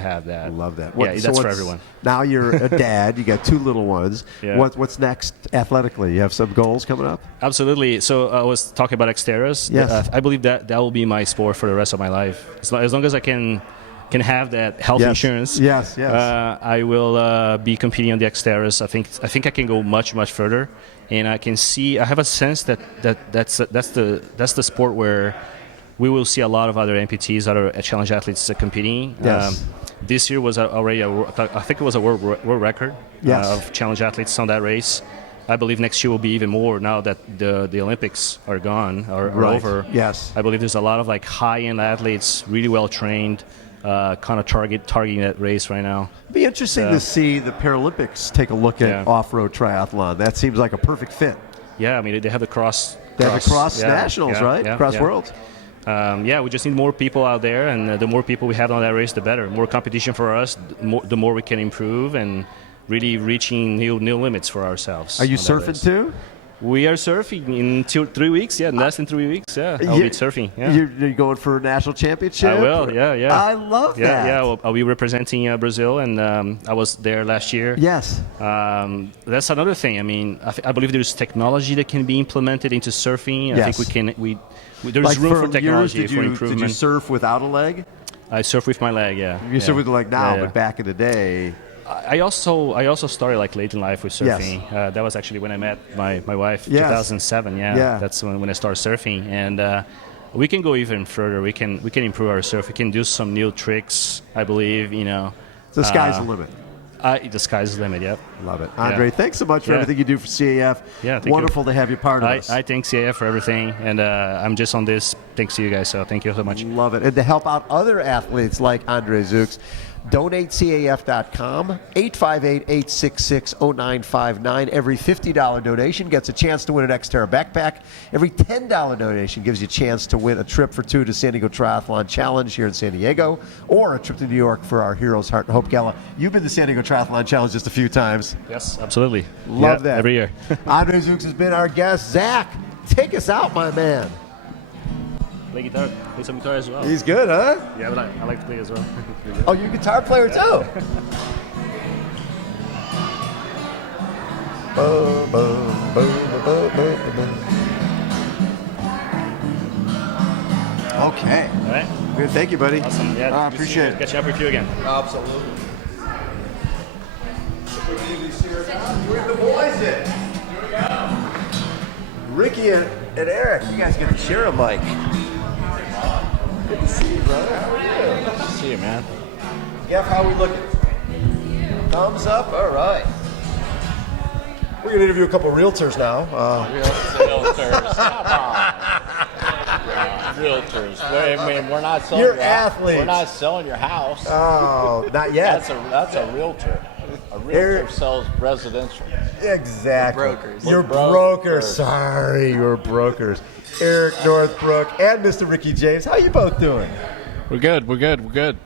have that. I love that. That's for everyone. Now you're a dad. You got 2 little ones. Yeah. What's next athletically? You have some goals coming up? Absolutely. So I was talking about Xterras. Yes. I believe that will be my sport for the rest of my life. As long as I can have that health insurance. Yes. I will be competing on the Xterras. I think I can go much further, and I have a sense that's the sport where we will see a lot of other amputees, other challenge athletes competing. Yes. This year was already I think it was a world record of challenge athletes on that race. I believe next year will be even more now that the Olympics are gone or over. Yes. I believe there's a lot of like high-end athletes, really well trained, kind of targeting that race right now. It'd be interesting to see the Paralympics take a look at off-road triathlon. That seems like a perfect fit. Yeah, I mean they have the cross. They have the cross nationals, right? Cross worlds. We just need more people out there, and the more people we have on that race, the better. More competition for us, the more we can improve, and really reaching new limits for ourselves. Are you surfing too? We are surfing in 3 weeks. Yeah, in less than 3 weeks. Yeah, I'll be surfing. Yeah. You're going for a national championship? I will. Yeah. I love that. Yeah. Well, I'll be representing Brazil, and I was there last year. Yes. That's another thing. I mean, I believe there's technology that can be implemented into surfing. I think we can. There's like room for technology for improvement. Did you surf without a leg? I surf with my leg. Yeah. You surf with the leg now, but back in the day. I also started like late in life with Yes. surfing. That was actually when I met my wife, Yes. 2007. Yeah. That's when I started surfing, and we can go even further. We can improve our surf. We can do some new tricks. I believe, you know. The sky's the limit. The sky's the limit. Yep. Love it. Andre, thanks so much for Yeah. everything you do for CAF. Yeah, thank you. Wonderful to have you part of us. I thank CAF for everything, and I'm just on this thanks to you guys. So thank you so much. Love it. And to help out other athletes like Andre Zooks, donatecaf.com, 858-866-0959. Every $50 donation gets a chance to win an Xterra backpack. Every $10 donation gives you a chance to win a trip for two to San Diego Triathlon Challenge here in San Diego, or a trip to New York for our Heroes Heart and Hope Gala. You've been to San Diego Triathlon Challenge just a few times. Yes, absolutely. Love that. Every year. Andre Zooks has been our guest. Zach, take us out, my man. Play guitar. Play some guitar as well. He's good, huh? Yeah, but I like to play as well. Oh, you're a guitar player too? Okay. All right. Good. Thank you, buddy. Awesome. Yeah. I appreciate it. Catch up with you again. Absolutely. Where the boys at? Ricky and Eric, you guys get to share a mic. Good to see you, brother. How are you? Good to see you, man. Jeff, how we looking? Thumbs up? All right. We're going to interview a couple realtors now. Realtors, come on. Yeah, realtors. I mean, we're not selling. You're your, athletes. We're not selling your house. Oh, not yet. That's a realtor. A realtor Eric- sells residential. Exactly. Brokers. You're We're brokers. brokers. Sorry, you're brokers. Eric Northbrook and Mr. Ricky James. How you both doing? We're good. We're good. We're good.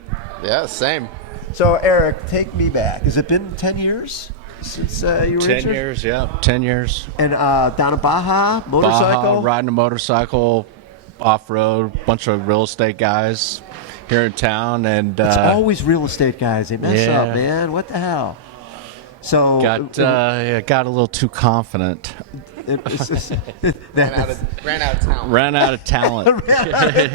Yeah, same. So, Eric, take me back. Has it been 10 years since you were 10 injured? years, yeah. 10 years. And down at Baja, motorcycle? Baja, riding a motorcycle, off-road, bunch of real estate guys here in town. And It's always real estate guys. They mess yeah. up, man. What the hell? So got a little too confident. Ran out of talent. Ran out of talent.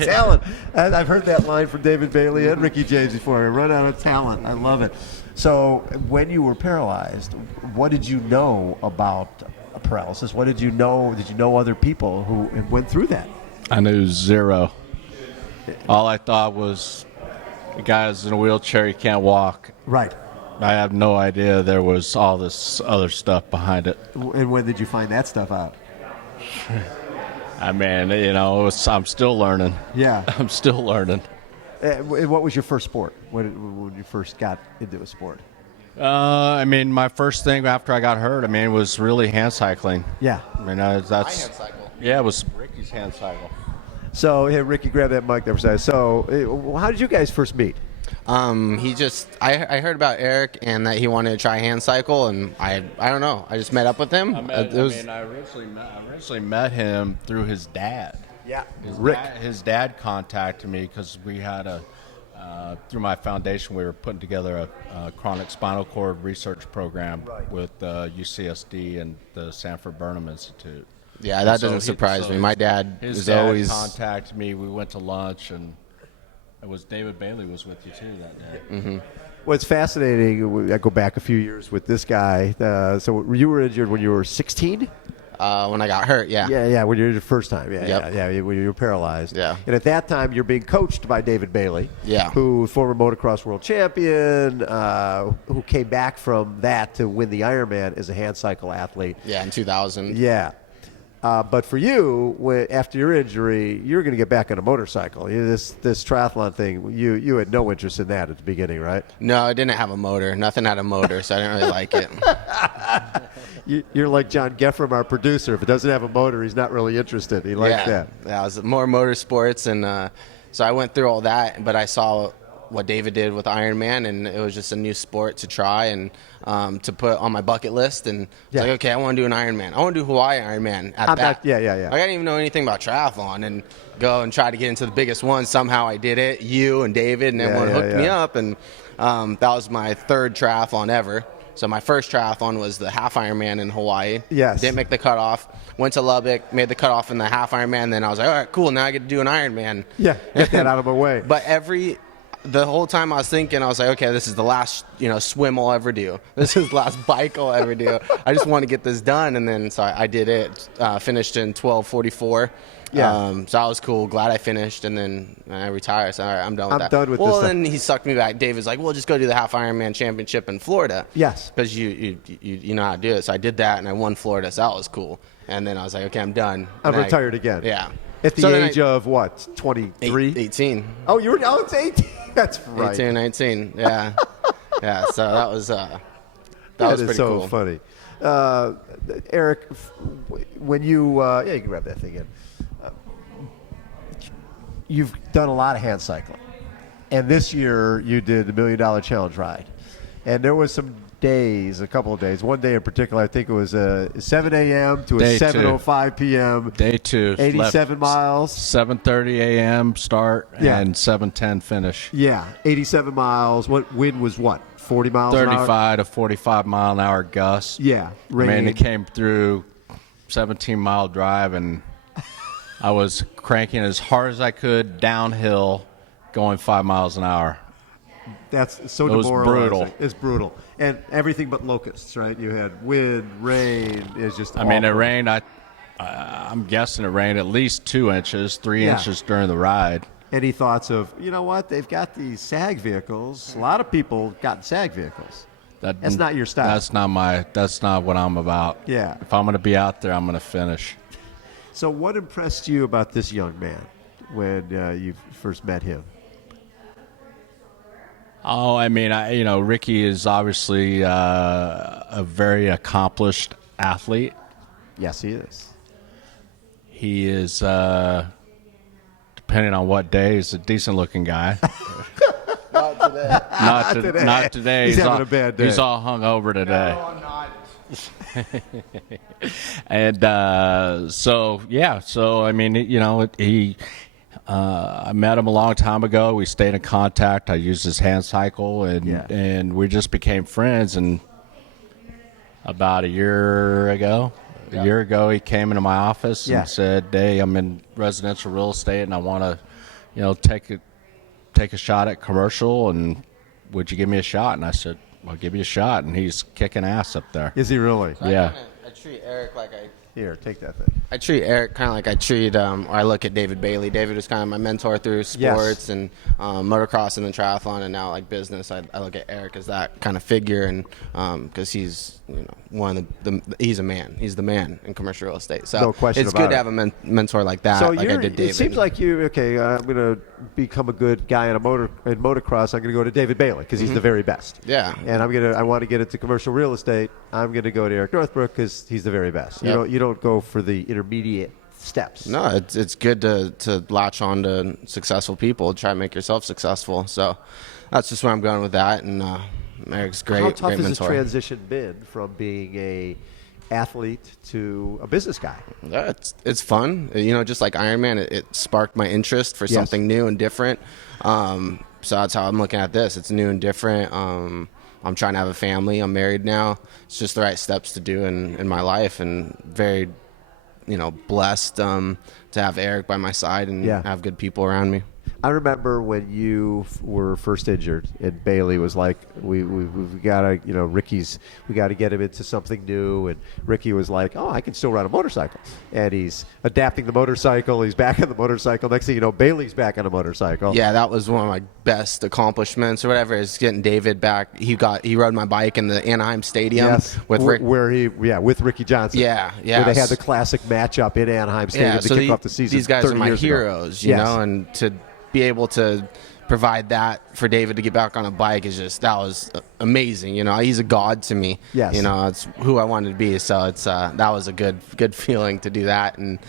talent. And I've heard that line from David Bailey and Ricky James before. Run out of talent. I love it. So when you were paralyzed, what did you know about paralysis? What did you know? Did you know other people who went through that? I knew zero. All I thought was, the guy's in a wheelchair, he can't walk. Right. I have no idea there was all this other stuff behind it. And when did you find that stuff out? I mean, I'm still learning. Yeah. I'm still learning. What was your first sport when you first got into a sport? My first thing after I got hurt, was really hand cycling. Yeah. That's My hand cycle. Yeah, it was Ricky's hand cycle. So, hey, Ricky, grab that mic there for a second. So, how did you guys first meet? I heard about Eric and that he wanted to try hand cycle, and I don't know. I just met up with him. I originally met him through his dad. Yeah. Rick. His dad contacted me because we had through my foundation, we were putting together a chronic spinal cord research program with UCSD and the Sanford Burnham Institute. Yeah, that doesn't surprise me. My dad his is dad always contacted me. We went to lunch, and it was David Bailey was with you too that day. Mm-hmm. What's fascinating, I go back a few years with this guy. So you were injured when you were 16? when I got hurt. Yeah. Yeah, when you were the first time. Yep. Yeah, when you were paralyzed. Yeah. And at that time, you're being coached by David Bailey. Yeah. Who, former motocross world champion, who came back from that to win the Ironman as a hand cycle athlete. Yeah, in 2000. Yeah. But for you, after your injury, you're going to get back on a motorcycle. This triathlon thing, you had no interest in that at the beginning, right? No, it didn't have a motor. Nothing had a motor, so I didn't really like it. You're like John Geffram, our producer. If it doesn't have a motor, he's not really interested. He likes that. Yeah, it was more motorsports, and so I went through all that, but I saw what David did with Ironman, and it was just a new sport to try and to put on my bucket list. And it's like, okay, I want to do an Ironman. I want to do Hawaii Ironman at that. Yeah. I didn't even know anything about triathlon, and go and try to get into the biggest one. Somehow I did it. You and David and everyone hooked me up, and that was my third triathlon ever. So my first triathlon was the half Ironman in Hawaii. Yes. Didn't make the cutoff. Went to Lubbock, made the cutoff in the half Ironman. Then I was like, all right, cool. Now I get to do an Ironman. Yeah, get that out of my way. But the whole time I was thinking, I was like, okay, this is the last, swim I'll ever do. This is the last bike I'll ever do. I just want to get this done. And then, so I did it, finished in 12:44. Yeah. So that was cool. Glad I finished, and then I retired. So all right, I'm done with that. I'm done with this Well, stuff. then he sucked me back. David's like, well, just go do the half Ironman championship in Florida. Yes. Because you know how to do it. So I did that, and I won Florida. So that was cool. And then I was like, okay, I'm done. I'm And retired again. Yeah. At the So then age of what? 23? 18. Oh, you were. Oh, it's 18. That's right. 18 or 19. Yeah. Yeah. So that was that was is pretty so cool. funny. Eric, when you you can grab that thing in. You've done a lot of hand cycling, and this year you did the $1 Million Challenge ride, and there was some days, a couple of days. One day in particular, I think it was 7 a.m. to a Day 7:05 p.m. Day 2. 87 miles. 7:30 a.m. start Yeah. and 7:10 finish. Yeah, 87 miles. What wind was what? 40 miles an hour? 35 to 45 mile an hour gusts. Yeah, I mean, rain. it came through 17-mile drive, and I was cranking as hard as I could downhill, going 5 miles an hour. That's so It was demoralizing. brutal. It's brutal. And everything but locusts, right? You had wind, rain. It's just I mean, it awful. rained. I'm guessing it rained at least 2 inches, 3 Yeah. inches during the ride. Any thoughts of, you know what, they've got these SAG vehicles. A lot of people got SAG vehicles. That's not your style. That's not what I'm about. Yeah. If I'm going to be out there, I'm going to finish. So what impressed you about this young man when you first met him? Oh, I mean, Ricky is obviously a very accomplished athlete. Yes, he is. He is, depending on what day, he's a decent-looking guy. Not today. Not today. He's having all, a bad day. He's all hungover today. No, I'm not. And so I mean, he. I met him a long time ago. We stayed in contact. I used his hand cycle, and we just became friends. And about a year ago, he came into my office and said, "Hey, I'm in residential real estate, and I want to, take a shot at commercial. And would you give me a shot?" And I said, "I'll give you a shot." And he's kicking ass up there. Is he really? Yeah. I treat Eric like Here, take that thing. I treat Eric kind of like I treat, or I look at David Bailey. David was kind of my mentor through sports and motocross and the triathlon, and now like business. I look at Eric as that kind of figure, and because he's one of he's a man. He's the man in commercial real estate. So No question it's about good to it. have a mentor like that, So like I did David. it seems like I'm going to become a good guy in motocross. I'm going to go to David Bailey because he's the very best. Yeah. And I want to get into commercial real estate. I'm going to go to Eric Northbrook because he's the very best. Yep. You don't go for the intermediate steps. No, it's good to latch on to successful people, try to make yourself successful. So that's just where I'm going with that. And Eric's great. How tough great has mentor. the transition been from being a athlete to a business guy? Yeah, it's fun. Just like Ironman, it sparked my interest for something new and different. So that's how I'm looking at this. It's new and different. I'm trying to have a family. I'm married now. It's just the right steps to do in my life, and very, blessed to have Eric by my side and have good people around me. I remember when you were first injured, and Bailey was like, "We've got to, we got to get him into something new." And Ricky was like, "Oh, I can still ride a motorcycle," and he's adapting the motorcycle. He's back on the motorcycle. Next thing you know, Bailey's back on a motorcycle. Yeah, that was one of my best accomplishments or whatever, is getting David back. He rode my bike in the Anaheim Stadium with Rick. With Ricky Johnson. Yeah. Where they had the classic matchup in Anaheim Stadium to kick off the season. These guys 30 are my years ago. heroes, you know, and to be able to provide that for David to get back on a bike that was amazing. He's a god to me. Yes. It's who I wanted to be. So it's that was a good feeling to do that, and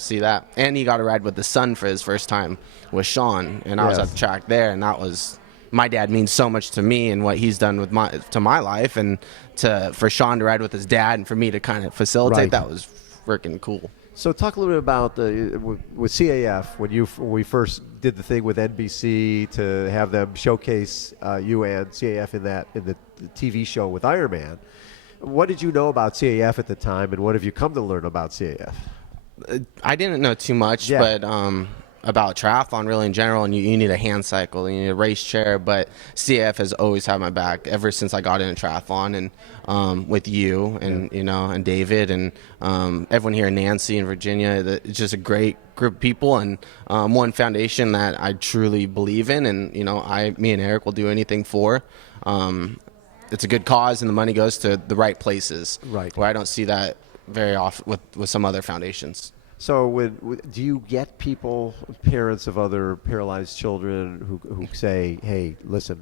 see that. And he got to ride with the son for his first time with Sean, and I was at the track there, and that was. My dad means so much to me and what he's done with my life, and for Sean to ride with his dad and for me to kind of facilitate that was freaking cool. So talk a little bit about with CAF when we first did the thing with NBC to have them showcase you and CAF in the TV show with Ironman. What did you know about CAF at the time, and what have you come to learn about CAF? I didn't know too much, but about triathlon really in general, and you need a hand cycle, you need a race chair. But CAF has always had my back ever since I got into triathlon, and with you and and David and everyone here in Nancy and Virginia. It's just a great group of people and one foundation that I truly believe in, and me and Eric will do anything for. It's a good cause, and the money goes to the right places. Right. Where I don't see that very often with some other foundations. So do you get people, parents of other paralyzed children who say, hey, listen,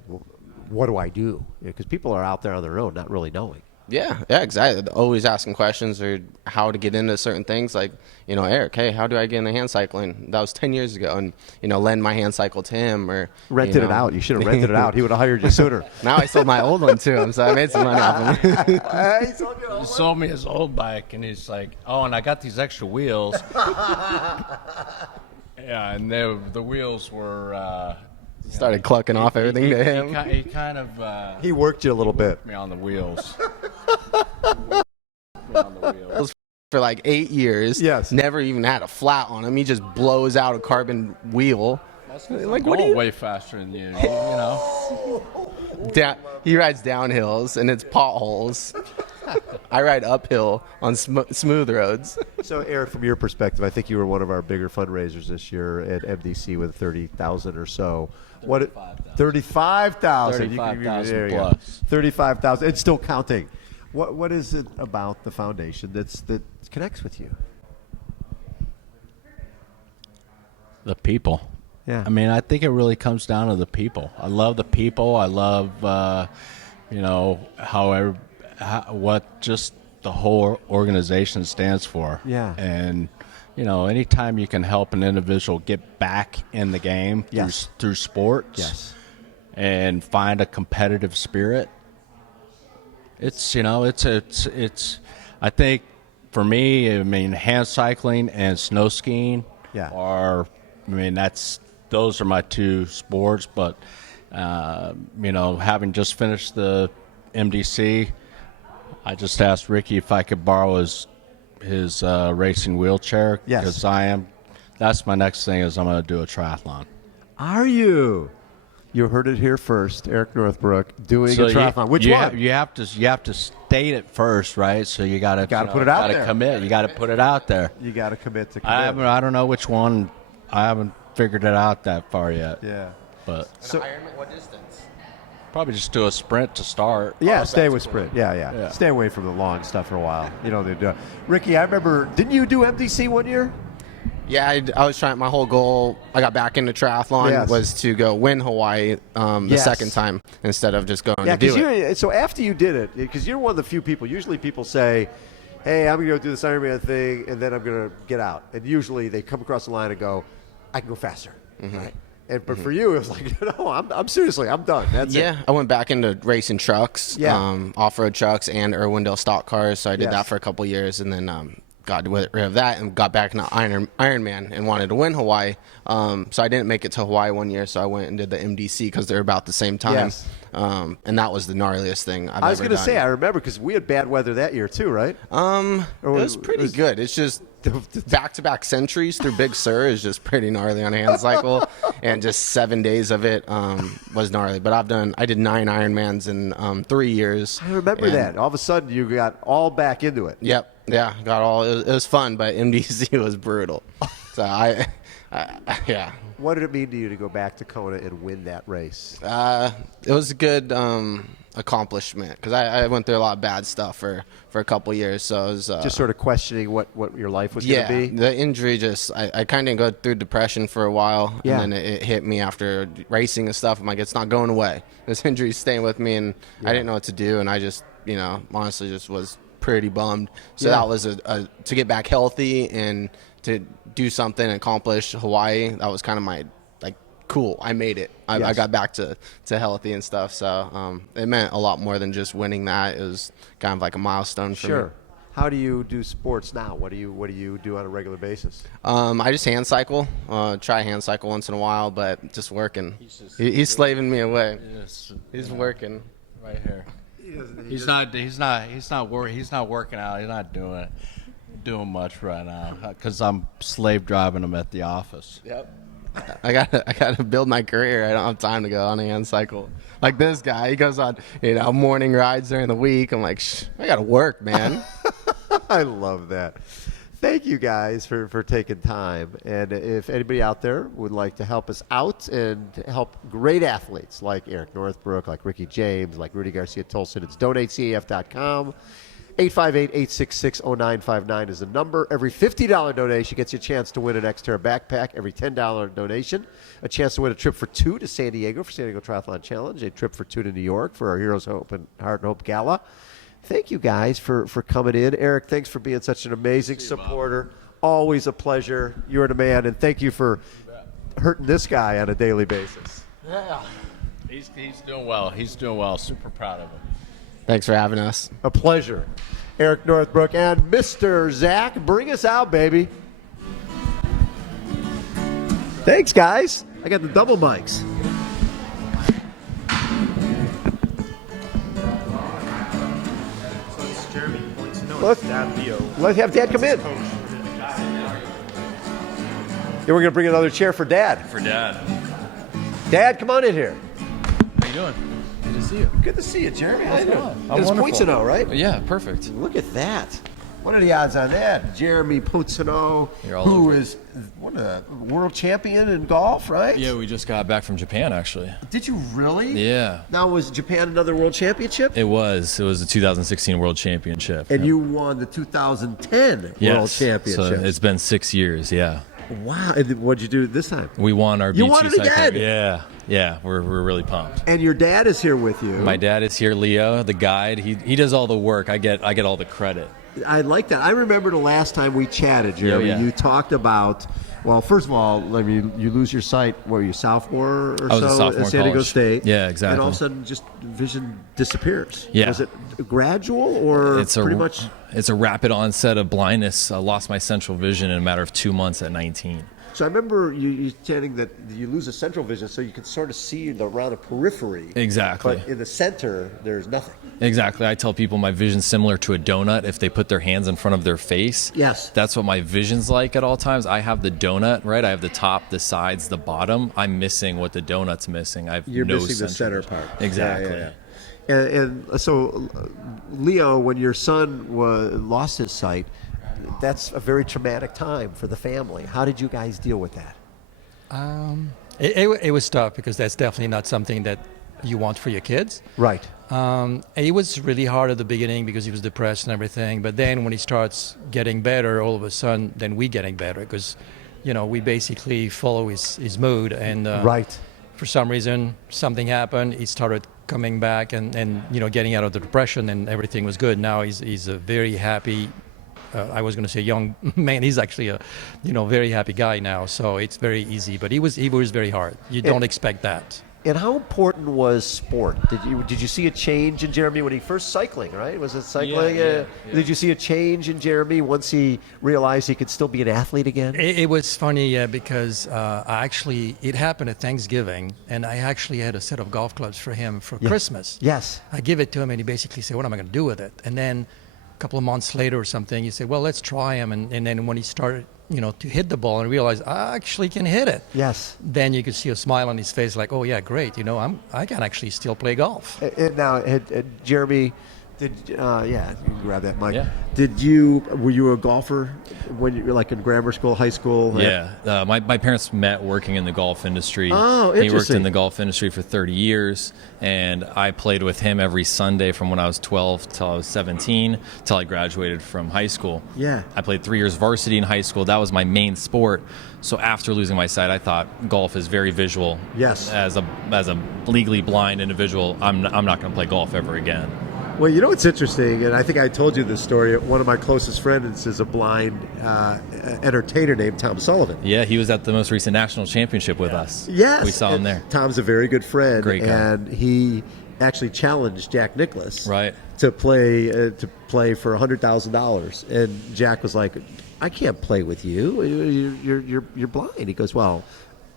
what do I do? Because people are out there on their own not really knowing. Yeah, exactly. They're always asking questions or how to get into certain things. Like, Eric, hey, how do I get into hand cycling? That was 10 years ago. And, lend my hand cycle to him or rented it out. You should have rented it out. He would have hired you sooner. Now I sold my old one to him, so I made some money off him. He sold me his old bike, and he's like, oh, and I got these extra wheels. Yeah, and the wheels were... started clucking off everything to him. He kind of... he worked you a little bit. Me on the wheels. For like 8 years. Yes. Never even had a flat on him. He just blows out a carbon wheel. Like, what? Way faster than you. He rides downhills and it's potholes. I ride uphill on smooth roads. So, Eric, from your perspective, I think you were one of our bigger fundraisers this year at MDC with 30,000 or so. 35,000. 35,000 plus. 35,000. It's still counting. What is it about the foundation that connects with you? The people. Yeah. I mean, I think it really comes down to the people. I love the people. I love, what just the whole organization stands for. Yeah. And, anytime you can help an individual get back in the game Yes. through sports Yes. and find a competitive spirit, it's I think for me, hand cycling and snow skiing Yeah. those are my two sports, but having just finished the MDC, I just asked Ricky if I could borrow his racing wheelchair. Yes. Because that's my next thing is I'm going to do a triathlon. Are you? You heard it here first. Eric Northbrook doing a triathlon. Which one? You have to state it first, right? So you got to put it out there. Commit. You got to put it out there. You got to commit to I commit. don't know which one. I haven't figured it out that far yet. Yeah. But So- Ironman, what distance? probably just do a sprint to start. Yeah, Oh, stay that's with cool. sprint. Yeah. Yeah. Stay away from the long stuff for a while. They do. Ricky, I remember, didn't you do MDC one year? Yeah, I was trying. My whole goal, I got back into triathlon, Yes. was to go win Hawaii the Yes. second time instead of just going Yeah, to do because it. so after you did it, because you're one of the few people, usually people say, hey, I'm going to go do this Ironman thing, and then I'm going to get out. And usually they come across the line and go, I can go faster. Mm-hmm. Right? But for you, it was like, no, I'm seriously, I'm done. That's Yeah, it. I went back into racing trucks, Yeah. off-road trucks, and Irwindale stock cars. So I did Yes. that for a couple years, and then got rid of that and got back into Ironman and wanted to win Hawaii. So I didn't make it to Hawaii one year, so I went and did the MDC because they're about the same time. Yes. And that was the gnarliest thing I've I was ever going to done. say, I remember, because we had bad weather that year too, right? It was pretty good. It's just back-to-back centuries through Big Sur is just pretty gnarly on a hand cycle, and just 7 days of it was gnarly. But I did 9 Ironmans in 3 years. I remember And- that. All of a sudden, you got all back into it. Yep. Yeah. It was fun, but MDC was brutal. So yeah. What did it mean to you to go back to Kona and win that race? It was a good accomplishment because I went through a lot of bad stuff for a couple years. So it was Just sort of questioning what your life was going to be? the injury I kind of go through depression for a while, Yeah. and then it hit me after racing and stuff. I'm like, it's not going away. This injury's staying with me, and I didn't know what to do, and I just, honestly just was pretty bummed. So Yeah. that was to get back healthy and to do something and accomplish Hawaii. That was kind of my cool. I made it. I Yes. got back to healthy and stuff. So it meant a lot more than just winning that. It was kind of like a milestone for me. Sure. How do you do sports now? What do you do on a regular basis? I just hand cycle. Try hand cycle once in a while, but just working. He's slaving me away. He's working. Right here. He's not working out. He's not doing much right now because I'm slave driving him at the office. Yep. I gotta build my career. I don't have time to go on a hand cycle like this guy. He goes on, morning rides during the week. I'm like, I gotta work, man. I love that. Thank you guys for taking time. And if anybody out there would like to help us out and help great athletes like Eric Northbrook, like Ricky James, like Rudy Garcia Tolson, it's donatecaf.com. 858-866-0959 is the number. Every $50 donation gets you a chance to win an Xterra backpack. Every $10 donation, a chance to win a trip for two to San Diego for San Diego Triathlon Challenge, a trip for two to New York for our Heroes Hope and Heart and Hope Gala. Thank you guys for coming in. Eric, thanks for being such an amazing supporter. Always a pleasure. You're the man, and thank you for hurting this guy on a daily basis. Yeah. He's doing well. He's doing well. Super proud of him. Thanks for having us. A pleasure. Eric Northbrook and Mr. Zach, bring us out, baby. Thanks, guys. I got the double mics. Let's have Dad come in. Yeah, we're going to bring another chair for Dad. For Dad. Dad, come on in here. How you doing? Good to see you. Good to see you, Jeremy. How you doing? I'm It's wonderful. Poinsino, right? Yeah, perfect. Look at that. What are the odds on that? Jeremy Poinsino, You're all who over it. is what a world champion in golf, right? Yeah, we just got back from Japan, actually. Did you really? Yeah. Now, was Japan another world championship? It was the 2016 World Championship. And you won the 2010 Yes. world championship. So it's been 6 years, yeah. Wow. And what'd you do this time? We won our You B2 won it cycling. again? Yeah. Yeah, we're really pumped. And your dad is here with you. My dad is here, Leo, the guide. He does all the work. I get all the credit. I like that. I remember the last time we chatted, Jeremy. Yeah. You talked about, well, first of all, I mean, you lose your sight. What were you, sophomore or I was so a sophomore at in San Diego college. State? Yeah, exactly. And all of a sudden, just vision disappears. Yeah. Was it gradual or pretty much? It's a rapid onset of blindness. I lost my central vision in a matter of 2 months at 19. So I remember you saying that you lose a central vision, so you can sort of see around the periphery. Exactly. But in the center, there's nothing. Exactly. I tell people my vision's similar to a donut if they put their hands in front of their face. Yes. That's what my vision's like at all times. I have the donut, right? I have the top, the sides, the bottom. I'm missing what the donut's missing. You're no missing the central center vision. part. Exactly. Yeah. And so, Leo, when your son lost his sight, that's a very traumatic time for the family. How did you guys deal with that? It was tough because that's definitely not something that you want for your kids. Right. It was really hard at the beginning because he was depressed and everything. But then when he starts getting better, all of a sudden, then we getting better because, we basically follow his mood. And right. For some reason, something happened. He started coming back and getting out of the depression, and everything was good. Now he's a very happy. I was going to say young man. He's actually a, very happy guy now. So it's very easy. But he was very hard. You don't expect that. And how important was sport? Did you see a change in Jeremy when he first cycling? Right? Was it cycling? Yeah. Did you see a change in Jeremy once he realized he could still be an athlete again? It was funny because it happened at Thanksgiving, and I actually had a set of golf clubs for him for Christmas. Yes. I give it to him, and he basically said, "What am I going to do with it?" And then a couple of months later or something, he said, "Well, let's try him." And then when he started, to hit the ball and realize I actually can hit it. Yes. Then you could see a smile on his face, like, "Oh yeah, great. I can actually still play golf." And now, Jeremy, you can grab that mic. Yeah. Were you a golfer when you were like in grammar school, high school? Yeah. My parents met working in the golf industry. Oh, He worked interesting. in the golf industry for 30 years, and I played with him every Sunday from when I was 12 till I was 17, till I graduated from high school. Yeah. I played 3 years varsity in high school. That was my main sport. So after losing my sight, I thought golf is very visual. Yes. As a legally blind individual, I'm not going to play golf ever again. Well, it's interesting, and I think I told you this story. One of my closest friends is a blind entertainer named Tom Sullivan. Yeah, he was at the most recent national championship with us. Yes. We saw him there. Tom's a very good friend. Great guy. And he actually challenged Jack Nicklaus Right. to play for $100,000. And Jack was like, "I can't play with you. You're blind." He goes, "Well,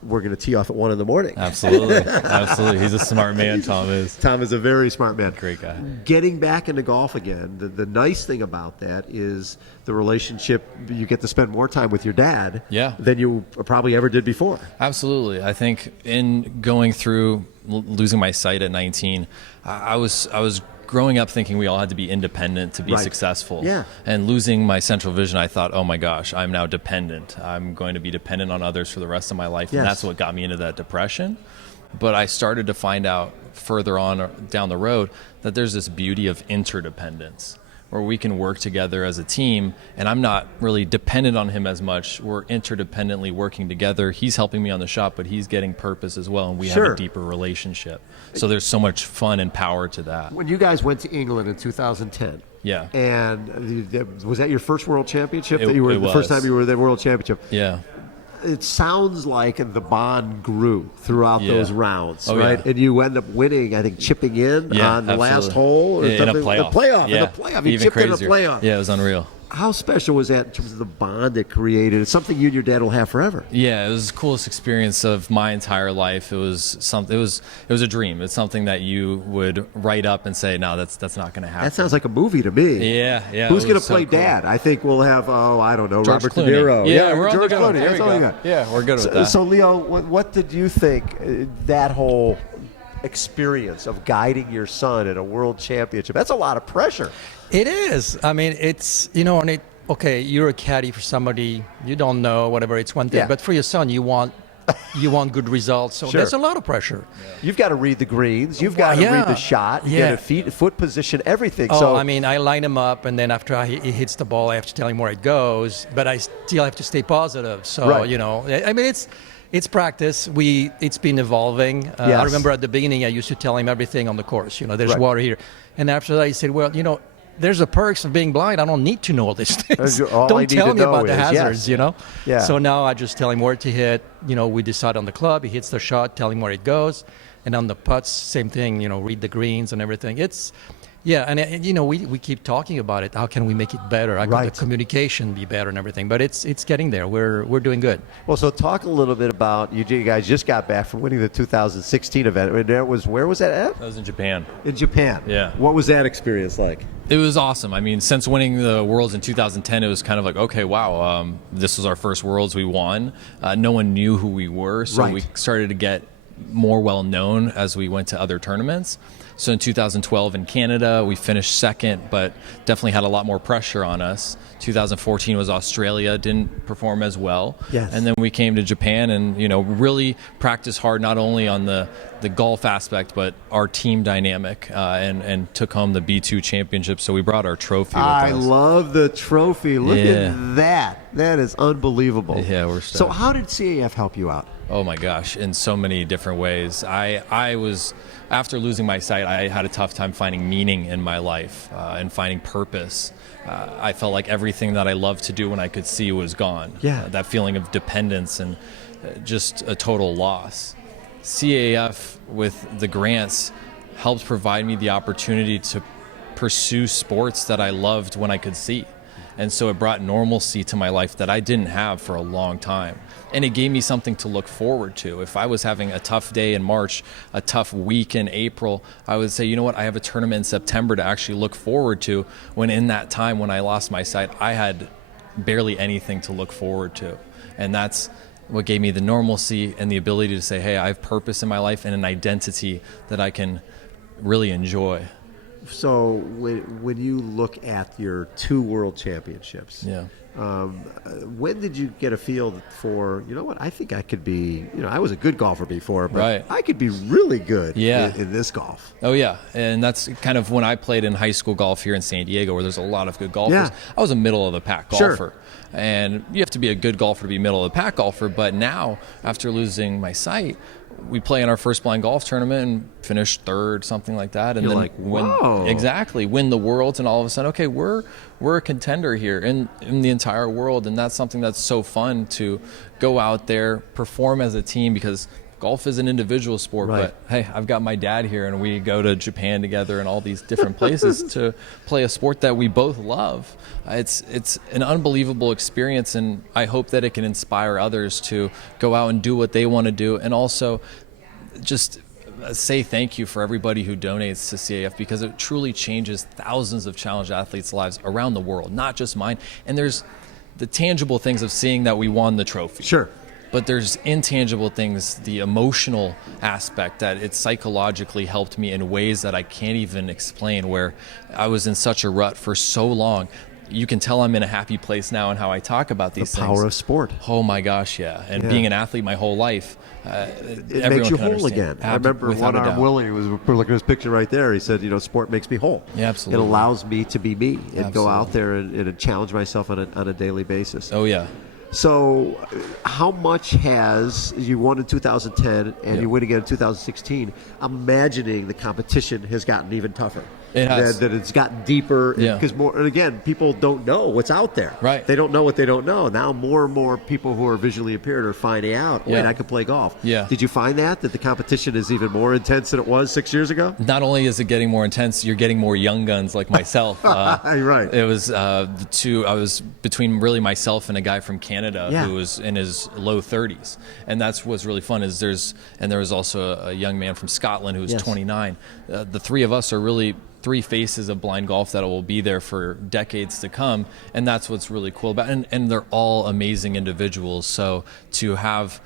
we're going to tee off at 1 a.m. Absolutely. Absolutely. He's a smart man, Tom is. Tom is a very smart man. Great guy. Getting back into golf again, the nice thing about that is the relationship. You get to spend more time with your dad than you probably ever did before. Absolutely. I think in going through losing my sight at 19, I was growing up thinking we all had to be independent to be successful. Yeah. And losing my central vision, I thought, oh my gosh, I'm now dependent. I'm going to be dependent on others for the rest of my life. Yes. And that's what got me into that depression. But I started to find out further on down the road that there's this beauty of interdependence, where we can work together as a team, and I'm not really dependent on him as much. We're interdependently working together. He's helping me on the shop, but he's getting purpose as well, and we have a deeper relationship. So there's so much fun and power to that. When you guys went to England in 2010, and was that your first World Championship? The first time you were at the World Championship? Yeah. It sounds like the bond grew throughout those rounds, right? Yeah. And you end up winning, I think, chipping in on the last hole. Or in a playoff. In the playoff. You chipped in a playoff. Yeah, it was unreal. How special was that in terms of the bond it created? It's something you and your dad will have forever. Yeah, it was the coolest experience of my entire life. It was something. It was a dream. It's something that you would write up and say, "No, that's not going to happen." That sounds like a movie to me. Yeah. Who's going to play cool. Dad? I think we'll have. I don't know, George Robert Clooney. De Niro. Yeah, we're George on the go. Clooney. There That's we all go. we got. Yeah, we're good with that. So Leo, what did you think that whole experience of guiding your son at a World Championship? That's a lot of pressure. It is. I mean, it's and it. Okay, you're a caddy for somebody you don't know, whatever. It's one thing, but for your son, you want good results. So there's a lot of pressure. You've got to read the greens. You've got to read the shot. You got to foot position, everything. Oh, so I mean, I line him up, and then after he hits the ball, I have to tell him where it goes. But I still have to stay positive. So I mean, it's practice. It's been evolving. I remember at the beginning, I used to tell him everything on the course. There's water here, and after that, he said, well, there's the perks of being blind. I don't need to know all these things. Don't tell me about the hazards, Yeah. So now I just tell him where to hit. We decide on the club. He hits the shot, tell him where it goes. And on the putts, same thing, read the greens and everything. And we keep talking about it. How can we make it better? How can the communication be better and everything? But it's getting there. We're doing good. Well, so talk a little bit about you guys just got back from winning the 2016 event. Where was that at? That was in Japan. In Japan. Yeah. What was that experience like? It was awesome. I mean, since winning the Worlds in 2010, it was kind of like, okay, wow, this was our first Worlds we won. No one knew who we were, so we started to get more well known as we went to other tournaments. So in 2012 in Canada, we finished second, but definitely had a lot more pressure on us. 2014 was Australia, didn't perform as well. Yes. And then we came to Japan and, really practiced hard, not only on the golf aspect, but our team dynamic, and took home the B2 championship. So we brought our trophy with us. I love the trophy. Look at that. That is unbelievable. Yeah, we're stoked. So how did CAF help you out? Oh my gosh, in so many different ways. I was, after losing my sight, I had a tough time finding meaning in my life and finding purpose. I felt like everything that I loved to do when I could see was gone. Yeah. That feeling of dependence and just a total loss. CAF with the grants helped provide me the opportunity to pursue sports that I loved when I could see. And so it brought normalcy to my life that I didn't have for a long time. And it gave me something to look forward to. If I was having a tough day in March, a tough week in April, I would say, you know what, I have a tournament in September to actually look forward to, when in that time when I lost my sight, I had barely anything to look forward to. And that's what gave me the normalcy and the ability to say, hey, I have purpose in my life and an identity that I can really enjoy. So when you look at your 2 World Championships, when did you get a feel for, I think I could be, I was a good golfer before, but I could be really good in this golf. Oh, yeah. And that's kind of when I played in high school golf here in San Diego, where there's a lot of good golfers. Yeah. I was a middle-of-the-pack golfer. And you have to be a good golfer to be middle-of-the-pack golfer. But now, after losing my sight, we play in our first blind golf tournament and finish third, something like that, and You're then like, whoa. win the Worlds, and all of a sudden, okay, we're a contender here in the entire world, and that's something that's so fun to go out there, perform as a team, because golf is an individual sport, Right. but hey, I've got my dad here, and we go to Japan together and all these different places to play a sport that we both love. It's an unbelievable experience, and I hope that it can inspire others to go out and do what they want to do, and also just say thank you for everybody who donates to CAF, because it truly changes thousands of challenge athletes' lives around the world, not just mine. And there's the tangible things of seeing that we won the trophy. Sure. But there's intangible things, the emotional aspect, that it psychologically helped me in ways that I can't even explain, where I was in such a rut for so long. You can tell I'm in a happy place now in how I talk about these things. The power of sport. Oh my gosh, yeah. And being an athlete my whole life, It makes you whole again. I remember Without a One Arm doubt. Willie, we're looking at his picture right there. He said, sport makes me whole. Yeah, absolutely. It allows me to be me and go out Absolutely. there and challenge myself on a daily basis. Oh yeah. So, how much you won in 2010 and you win again in 2016? I'm imagining the competition has gotten even tougher. It has. That it's gotten deeper. Yeah. Because and again, people don't know what's out there. Right. They don't know what they don't know. Now, more and more people who are visually impaired are finding out, wait, Yeah. I could play golf. Yeah. Did you find that the competition is even more intense than it was 6 years ago? Not only is it getting more intense, you're getting more young guns like myself. Right. It was I was between really myself and a guy from Canada Yeah. who was in his low 30s, and that's what's really fun. There was also a young man from Scotland who was Yes. 29. The three of us are really three faces of blind golf that will be there for decades to come, and that's what's really cool about it. And they're all amazing individuals. So to have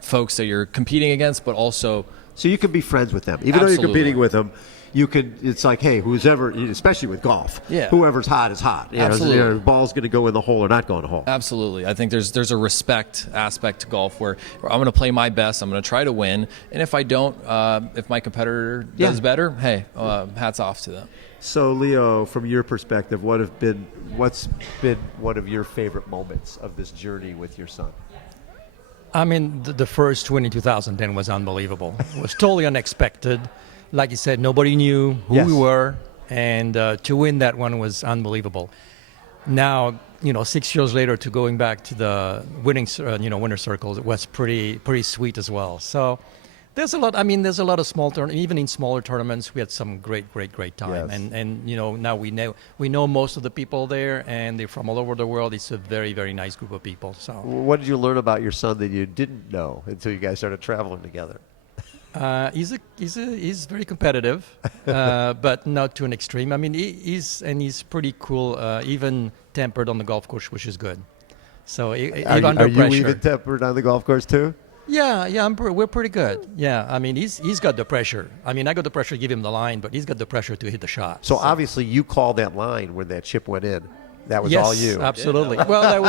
folks that you're competing against, but also So you can be friends with them. Even though you're Absolutely. competing with them, it's like, hey, who's ever, especially with golf, Yeah. whoever's hot is hot. Absolutely. The ball's going to go in the hole or not go in the hole. Absolutely. I think there's a respect aspect to golf where I'm going to play my best. I'm going to try to win. And if I don't, if my competitor does Yeah. better, hey, hats off to them. So, Leo, from your perspective, what's been one of your favorite moments of this journey with your son? I mean, the first win in 2010 was unbelievable. It was totally unexpected. Like you said, nobody knew who Yes. we were, and to win that one was unbelievable. Now, 6 years later, to going back to the winner circles, it was pretty sweet as well. So there's a lot. I mean, there's a lot of small tournaments. Even in smaller tournaments, we had some great time. Yes. And now we know most of the people there, and they're from all over the world. It's a very, very nice group of people. So What did you learn about your son that you didn't know until you guys started traveling together? he's very competitive, but not to an extreme. I mean, he's pretty cool, even tempered on the golf course, which is good. So even under are pressure. you even tempered on the golf course too? Yeah, we're pretty good. Yeah, I mean, he's got the pressure. I mean, I got the pressure to give him the line, but he's got the pressure to hit the shot. So obviously you called that line when that chip went in. That was yes, all you. absolutely. Well, that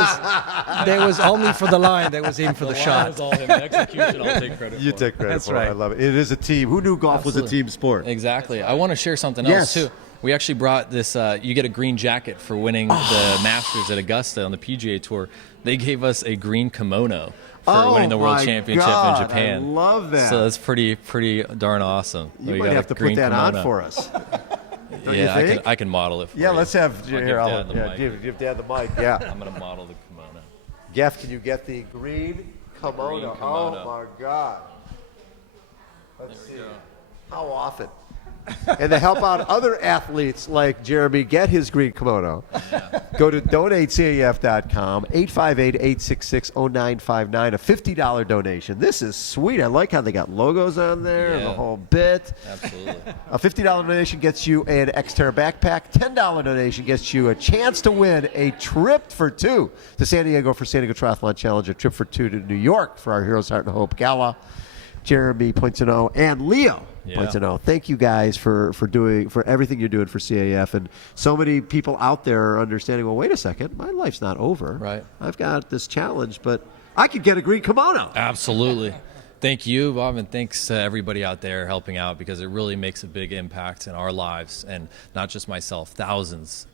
was only for the line. That was in for the shot. all him. Execution, I'll take credit You take credit That's for it. right. I love it. It is a team. Who knew golf was a Absolutely. team sport? Exactly. I want to share something Yes. else too. We actually brought this. You get a green jacket for winning the Masters at Augusta on the PGA Tour. They gave us a green kimono for winning the World my Championship God, in Japan. I love that. So that's pretty darn awesome. You We might got a have to put green that kimono. on for us. Don't you Yeah, think? I can model it for you. Yeah, let's have I'll here. give I'll Dad the mic. give Dad the mic. Yeah. I'm gonna model the kimono. Jeff, can you get the green kimono? Green kimono. Oh my God. Let's see. How often? And to help out other athletes like Jeremy get his green kimono, go to donatecaf.com, 858-866-0959, a $50 donation. This is sweet. I like how they got logos on there and the Yeah. whole bit. Absolutely. A $50 donation gets you an Xterra backpack. $10 donation gets you a chance to win a trip for two to San Diego for San Diego Triathlon Challenge, a trip for two to New York for our Heroes Heart and Hope Gala. Jeremy Poinceneau and Leo Poinceneau. Thank you guys for everything you're doing for CAF. And so many people out there are understanding, well, wait a second, my life's not over. Right. I've got this challenge, but I could get a green kimono. Absolutely. Thank you, Bob, and thanks to everybody out there helping out, because it really makes a big impact in our lives, and not just myself, thousands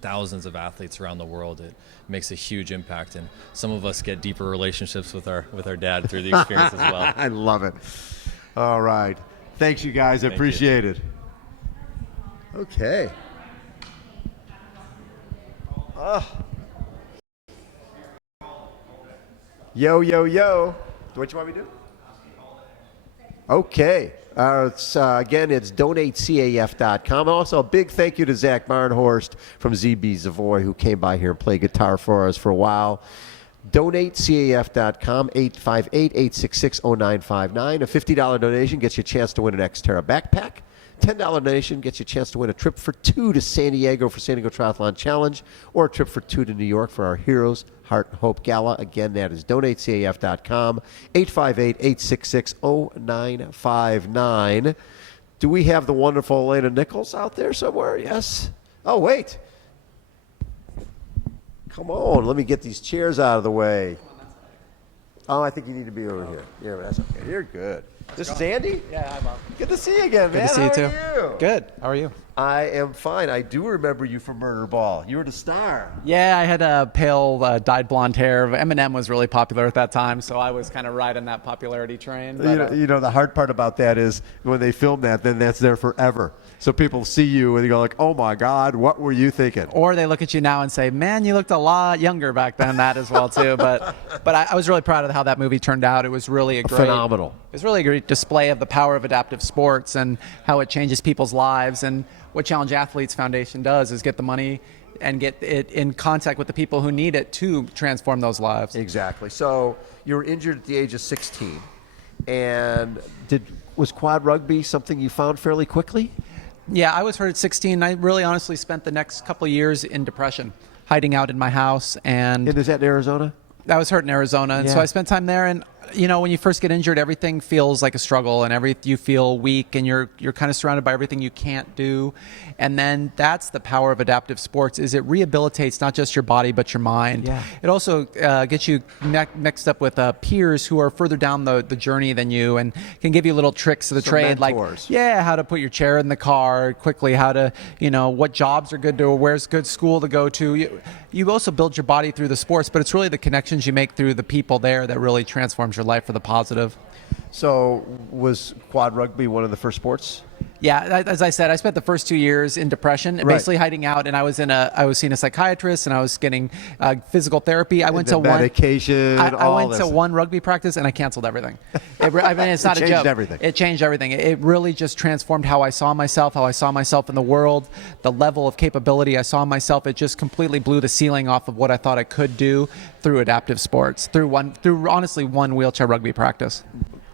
of athletes around the world. It makes a huge impact, and some of us get deeper relationships with our dad through the experience as well. I love it. All right. Thanks, you guys. I appreciate it. Okay. Yo. What you want me to do? Okay. Again, it's donatecaf.com. Also, a big thank you to Zach Barnhorst from ZB Savoy, who came by here and played guitar for us for a while. DonateCAF.com, 858-866-0959. A $50 donation gets you a chance to win an Xterra backpack. $10 donation gets you a chance to win a trip for two to San Diego for San Diego Triathlon Challenge, or a trip for two to New York for our Heroes Heart and Hope Gala. Again, that is donatecaf.com, 858-866-0959. Do we have the wonderful Elena Nichols out there somewhere? Yes. Oh, wait. Come on, let me get these chairs out of the way. Oh, I think you need to be over here. Yeah, that's okay. You're good. This is Andy? Yeah, hi, Bob. Good to see you again, man. Good to see you, too. How are you? Good. How are you? I am fine. I do remember you from Murder Ball. You were the star. Yeah, I had pale, dyed blonde hair. Eminem was really popular at that time, so I was kind of riding that popularity train. But, You know, the hard part about that is when they film that, then that's there forever. So people see you and they go like, oh, my God, what were you thinking? Or they look at you now and say, man, you looked a lot younger back then, that as well, too. But I was really proud of how that movie turned out. It was really phenomenal. It was really a great display of the power of adaptive sports and how it changes people's lives. And what Challenge Athletes Foundation does is get the money and get it in contact with the people who need it to transform those lives. Exactly. So you were injured at the age of 16. And was quad rugby something you found fairly quickly? Yeah, I was hurt at 16. I really honestly spent the next couple of years in depression, hiding out in my house. And is that in Arizona? I was hurt in Arizona. And so I spent time there. And, you know, when you first get injured, everything feels like a struggle and you feel weak and you're kind of surrounded by everything you can't do. And then that's the power of adaptive sports is it rehabilitates not just your body, but your mind. Yeah. It also gets you mixed up with peers who are further down the journey than you and can give you little tricks of the trade. Mentors. Like, how to put your chair in the car quickly, how to, what jobs are good to, where's good school to go to. You also build your body through the sports, but it's really the connections you make through the people there that really transforms your life for the positive. So was quad rugby one of the first sports? Yeah, as I said, I spent the first 2 years in depression, basically hiding out, and I was seeing a psychiatrist, and I was getting physical therapy. I went to medication. I went to one rugby practice, and I canceled everything. It's not a joke. It changed everything. It changed everything. It really just transformed how I saw myself in the world, the level of capability I saw myself. It just completely blew the ceiling off of what I thought I could do through adaptive sports, through honestly one wheelchair rugby practice.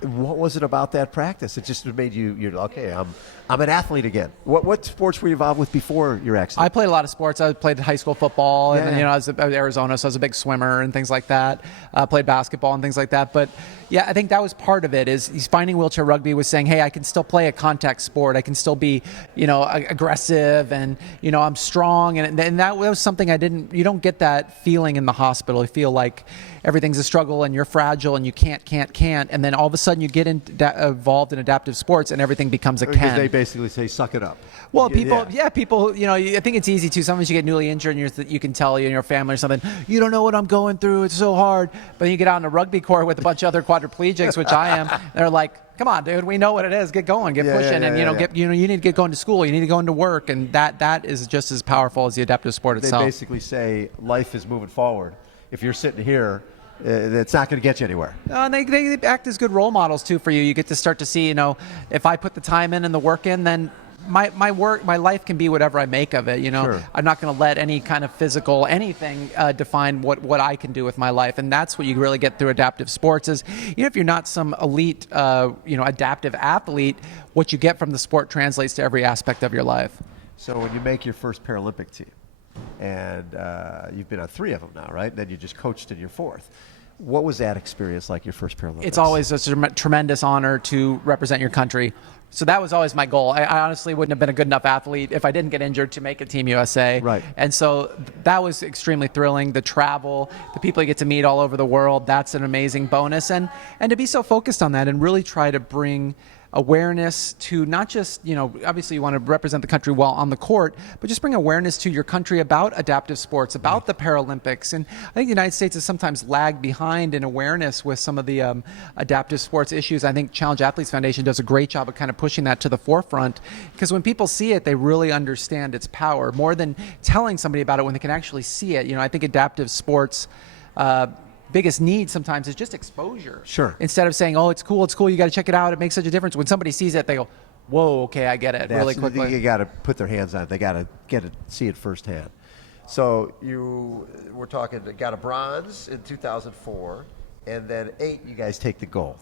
What was it about that practice? It just made you're okay, I'm an athlete again. What sports were you involved with before your accident? I played a lot of sports. I played high school football, and I was at Arizona, so I was a big swimmer and things like that. Played basketball and things like that. But yeah, I think that was part of it. Is he's finding wheelchair rugby was saying, hey, I can still play a contact sport. I can still be, aggressive, and I'm strong, and that was something you don't get that feeling in the hospital. You feel like everything's a struggle and you're fragile and you can't, and then all of a sudden you get involved in adaptive sports and everything becomes a can. Because they basically say, suck it up. Well, people, I think it's easy too. Sometimes you get newly injured and you can tell your family or something, you don't know what I'm going through, it's so hard. But then you get out on a rugby court with a bunch of other quadriplegics, which I am, they're like, come on, dude, we know what it is. Get going, get pushing, you need to get going to school, you need to go into work, and that is just as powerful as the adaptive sport itself. They basically say life is moving forward. If you're sitting here, it's not going to get you anywhere. They act as good role models too for you. You get to start to see, if I put the time in and the work in, then my life can be whatever I make of it. Sure. I'm not going to let any kind of physical anything define what I can do with my life, and that's what you really get through adaptive sports. Is if you're not some elite, adaptive athlete, what you get from the sport translates to every aspect of your life. So when you make your first Paralympic team, and you've been on 3 of them now, right? Then you just coached in your 4th. What was that experience like, your first Paralympics? It's always a tremendous honor to represent your country. So that was always my goal. I honestly wouldn't have been a good enough athlete if I didn't get injured to make a Team USA. Right. And so that was extremely thrilling. The travel, the people you get to meet all over the world, that's an amazing bonus. And to be so focused on that and really try to bring awareness to not just, obviously you want to represent the country well on the court, but just bring awareness to your country about adaptive sports, about the Paralympics. And I think the United States has sometimes lagged behind in awareness with some of the adaptive sports issues. I think Challenge Athletes Foundation does a great job of kind of pushing that to the forefront, because when people see it, they really understand its power more than telling somebody about it when they can actually see it. I think adaptive sports biggest need sometimes is just exposure. Sure. Instead of saying, oh, it's cool, you got to check it out, it makes such a difference. When somebody sees it, they go, whoa, okay, I get it, really quickly. You got to put their hands on it. They got to see it firsthand. So we're talking, got a bronze in 2004, and then 8, you guys take the gold.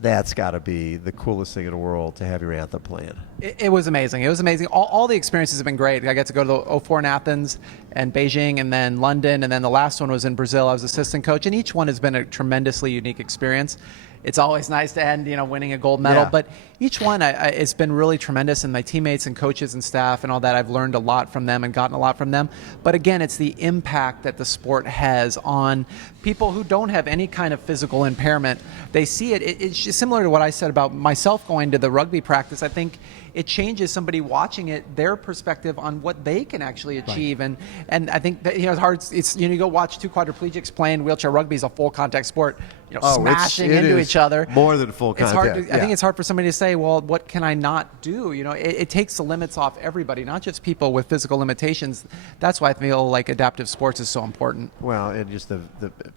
That's got to be the coolest thing in the world to have your anthem playing. It was amazing. It was amazing. All the experiences have been great. I got to go to the 04 in Athens and Beijing and then London, and then the last one was in Brazil. I was assistant coach, and each one has been a tremendously unique experience. It's always nice to end, winning a gold medal, but each one it's been really tremendous, and my teammates and coaches and staff and all that, I've learned a lot from them and gotten a lot from them. But again, it's the impact that the sport has on people who don't have any kind of physical impairment. They see it. It's just similar to what I said about myself going to the rugby practice. I think it changes somebody watching it, their perspective on what they can actually achieve. Right. And I think that, it's hard. It's, you go watch 2 quadriplegics playing wheelchair rugby is a full contact sport, smashing into each other. More than full contact. It's hard I think it's hard for somebody to say, well, what can I not do? It takes the limits off everybody, not just people with physical limitations. That's why I feel like adaptive sports is so important. Well, and just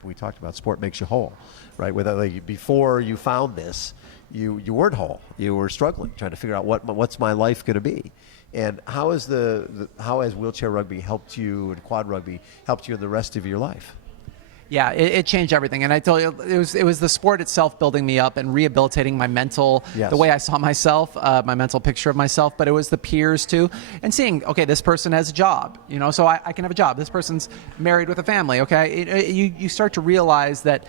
we talked about sport makes you whole, right? Before you found this, you weren't whole. You were struggling, trying to figure out what's my life going to be. And how has how has wheelchair rugby helped you, and quad rugby helped you in the rest of your life? Yeah, it changed everything. And I told you, it was the sport itself building me up and rehabilitating my mental, the way I saw myself, my mental picture of myself. But it was the peers too, and seeing, okay, this person has a job, so I can have a job. This person's married with a family. Okay, you start to realize that.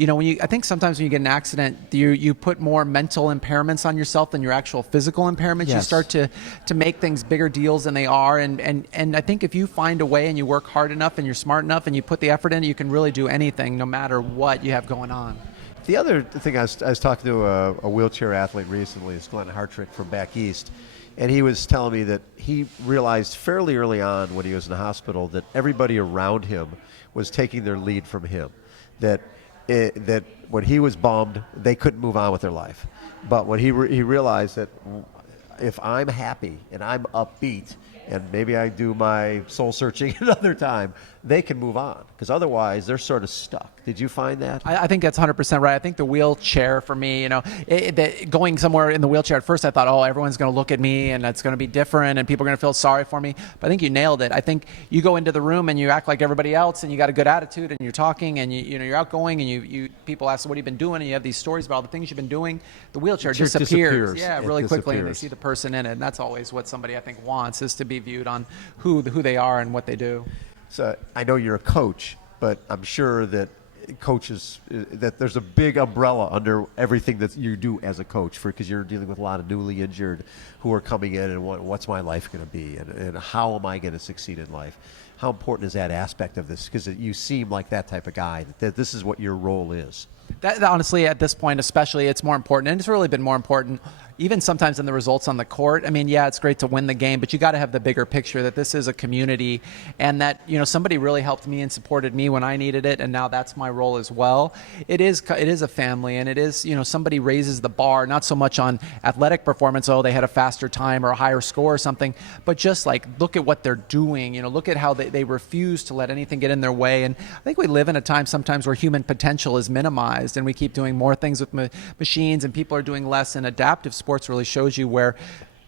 I think sometimes when you get in an accident, you put more mental impairments on yourself than your actual physical impairments. Yes. You start to make things bigger deals than they are. And I think if you find a way and you work hard enough and you're smart enough and you put the effort in, you can really do anything no matter what you have going on. The other thing, I was talking to a wheelchair athlete recently, is Glenn Hartrick from back east. And he was telling me that he realized fairly early on when he was in the hospital that everybody around him was taking their lead from him. That when he was bummed, they couldn't move on with their life. But when he realized that if I'm happy and I'm upbeat and maybe I do my soul searching another time, they can move on, because otherwise they're sort of stuck. Did you find that? I think that's 100% right. I think the wheelchair for me, going somewhere in the wheelchair, at first I thought, oh, everyone's going to look at me and it's going to be different and people are going to feel sorry for me. But I think you nailed it. I think you go into the room and you act like everybody else and you got a good attitude and you're talking and you're outgoing and you people ask, what have you been doing? And you have these stories about all the things you've been doing. The wheelchair disappears. Yeah, really quickly, and they see the person in it. And that's always what somebody, I think, wants, is to be viewed on who they are and what they do. So I know you're a coach, but I'm sure that coaches, that there's a big umbrella under everything that you do as a coach, because you're dealing with a lot of newly injured who are coming in and what's my life going to be and how am I going to succeed in life? How important is that aspect of this? Because you seem like that type of guy, that this is what your role is. That honestly, at this point especially, it's more important, and it's really been more important even sometimes in the results on the court. I mean, yeah, it's great to win the game, but you got to have the bigger picture that this is a community and that, somebody really helped me and supported me when I needed it, and now that's my role as well. It is a family, and it is, somebody raises the bar, not so much on athletic performance, oh, they had a faster time or a higher score or something, but just like, look at what they're doing, look at how they refuse to let anything get in their way. And I think we live in a time sometimes where human potential is minimized, and we keep doing more things with machines, and people are doing less, and adaptive sports really shows you where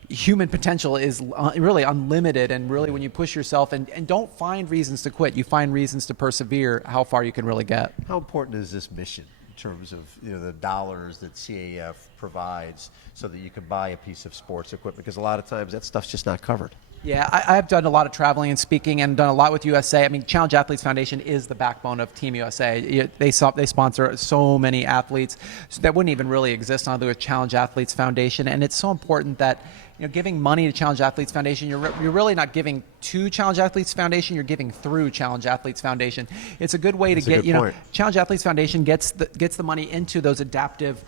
human potential is really unlimited, and really when you push yourself and don't find reasons to quit, you find reasons to persevere, how far you can really get. How important is this mission in terms of the dollars that CAF provides so that you can buy a piece of sports equipment? Because a lot of times that stuff's just not covered. Yeah, I've done a lot of traveling and speaking and done a lot with USA. I mean, Challenge Athletes Foundation is the backbone of Team USA. They sponsor so many athletes that wouldn't even really exist under a Challenge Athletes Foundation. And it's so important that giving money to Challenge Athletes Foundation, you're really not giving to Challenge Athletes Foundation, you're giving through Challenge Athletes Foundation. It's a good way to get, Challenge Athletes Foundation gets the money into those adaptive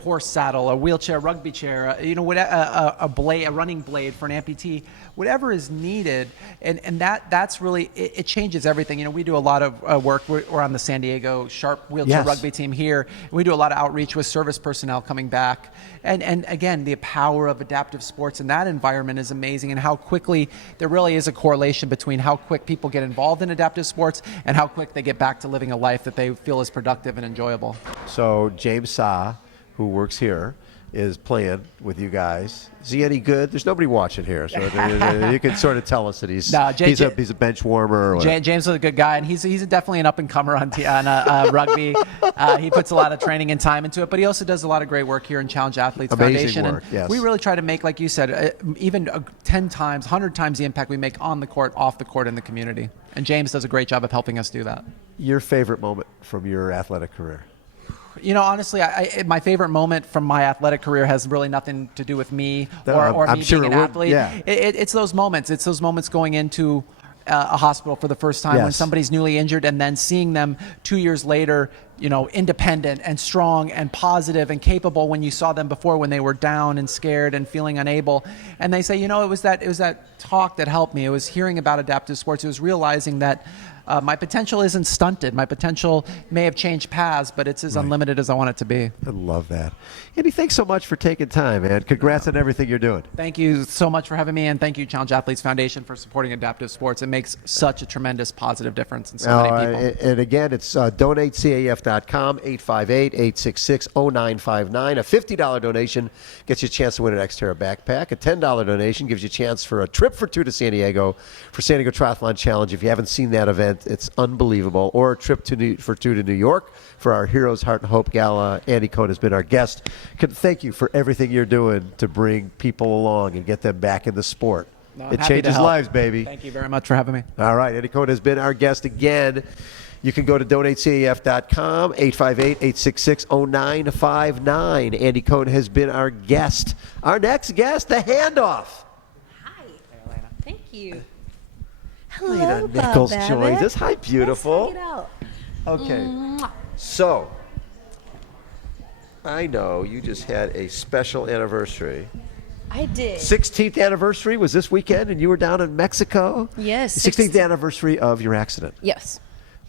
horse saddle, a wheelchair rugby chair, a blade, a running blade for an amputee, whatever is needed, and that's really it changes everything. We do a lot of work. We're on the San Diego Sharp wheelchair rugby team here. We do a lot of outreach with service personnel coming back, and again, the power of adaptive sports, and that environment is amazing, and how quickly there really is a correlation between how quick people get involved in adaptive sports and how quick they get back to living a life that they feel is productive and enjoyable. So James Sa, who works here, is playing with you guys. Is he any good? There's nobody watching here, so you can sort of tell us that he's he's a bench warmer. Or James is a good guy, and he's definitely an up and comer on rugby. He puts a lot of training and time into it, but he also does a lot of great work here in Challenge Athletes Amazing Foundation. work, And yes. we really try to make, like you said, even 10 times, 100 times the impact we make on the court, off the court, in the community. And James does a great job of helping us do that. Your favorite moment from your athletic career? You know, honestly, my favorite moment from my athletic career has really nothing to do with me or I'm me sure being it an would, athlete. yeah. It's those moments. It's those moments going into a hospital for the first time when Yes. somebody's newly injured, and then seeing them 2 years later, you know, independent and strong and positive and capable when you saw them before when they were down and scared and feeling unable. And they say, you know, it was that talk that helped me. It was hearing about adaptive sports. It was realizing that my potential isn't stunted. My potential may have changed paths, but it's as unlimited as I want it to be. I love that. Andy, thanks so much for taking time, man. Congrats on everything you're doing. Thank you so much for having me, and thank you, Challenge Athletes Foundation, for supporting adaptive sports. It makes such a tremendous positive difference in so many people. And again, it's donatecaf.com, 858-866-0959. A $50 donation gets you a chance to win an Xterra backpack. A $10 donation gives you a chance for a trip for two to San Diego for San Diego Triathlon Challenge. If you haven't seen that event, it's unbelievable. Or a trip for two to New York for our Heroes Heart and Hope Gala. Andy Cohen has been our guest. Thank you for everything you're doing to bring people along and get them back in the sport. No, I'm it happy to changes help. lives, baby. Thank you very much for having me. All right, Andy Cohen has been our guest again. You can go to donatecaf.com, 858-866-0959. Andy Cohen has been our guest. Our next guest, the handoff. Thank you. Lena Hello, Nichols Bob joins Babbitt. us. Hi, beautiful. Let's hug it out. Okay, Mwah. so I know you just had a special anniversary. I did. 16th anniversary was this weekend, and you were down in Mexico? Yes. 16th anniversary of your accident. Yes.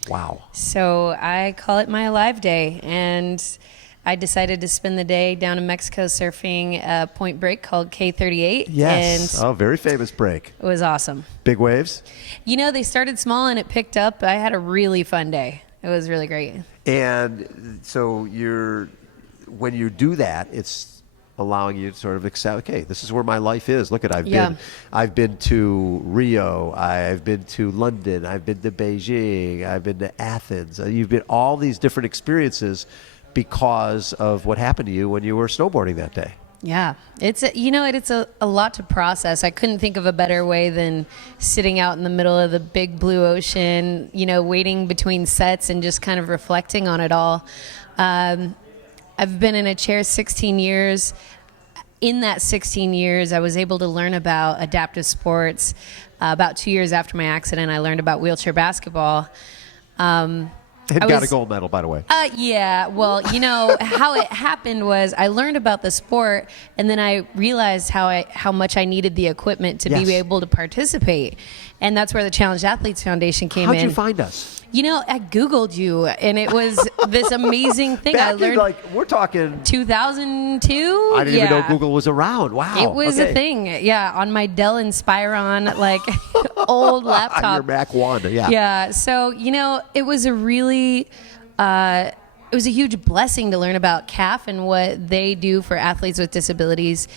Wow. So I call it my Alive Day, and I decided to spend the day down in Mexico surfing a point break called K38. Yes. And Oh, very famous break. it was awesome. Big waves? You know, they started small and it picked up. I had a really fun day. It was really great. And so when you do that, it's allowing you to sort of accept, okay, this is where my life is. Look at I've been to Rio, I've been to London, I've been to Beijing, I've been to Athens. You've been all these different experiences because of what happened to you when you were snowboarding that day. Yeah, it's a lot to process. I couldn't think of a better way than sitting out in the middle of the big blue ocean, you know, waiting between sets and just kind of reflecting on it all. I've been in a chair 16 years. In that 16 years, I was able to learn about adaptive sports. About 2 years after my accident, I learned about wheelchair basketball. And got a gold medal, by the way. Yeah, well, you know, how it happened was I learned about the sport, and then I realized how much I needed the equipment to Yes. be able to participate. And that's where the Challenge Athletes Foundation came in. How'd you find us? You know, I Googled you, and it was this amazing thing. Back I learned in, we're talking 2002. I didn't even know Google was around. Wow. It was okay. a thing. Yeah, on my Dell Inspiron, old laptop. On your Mac 1, yeah. Yeah. So, you know, it was a really, it was a huge blessing to learn about CAF and what they do for athletes with disabilities,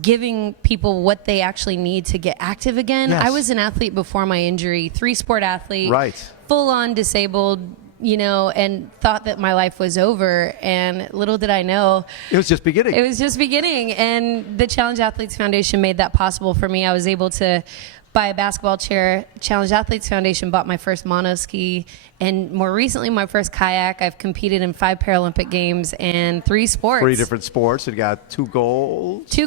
giving people what they actually need to get active again. Yes. I was an athlete before my injury, 3-sport athlete, Right. full on disabled, you know, and thought that my life was over. And little did I know, It was just beginning. it was just beginning. And the Challenge Athletes Foundation made that possible for me. I was able to buy a basketball chair. Challenge Athletes Foundation bought my first monoski, and more recently my first kayak. I've competed in 5 Paralympic Games and 3 sports. 3 different sports. And got 2 golds. Three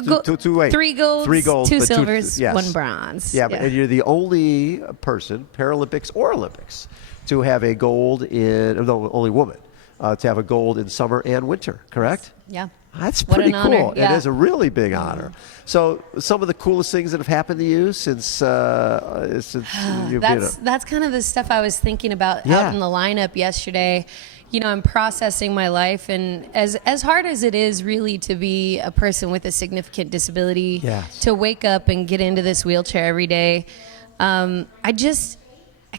golds, 2 but silvers, yes. 1 bronze. Yeah, and you're the only person, Paralympics or Olympics, to have a gold only woman, to have a gold in summer and winter, correct? Yeah. That's What pretty an cool. honor, yeah. It is a really big honor. So, some of the coolest things that have happened to you since you've been That's kind of the stuff I was thinking about Yeah. out in the lineup yesterday. I'm processing my life, and as hard as it is really to be a person with a significant disability, Yes. to wake up and get into this wheelchair every day, I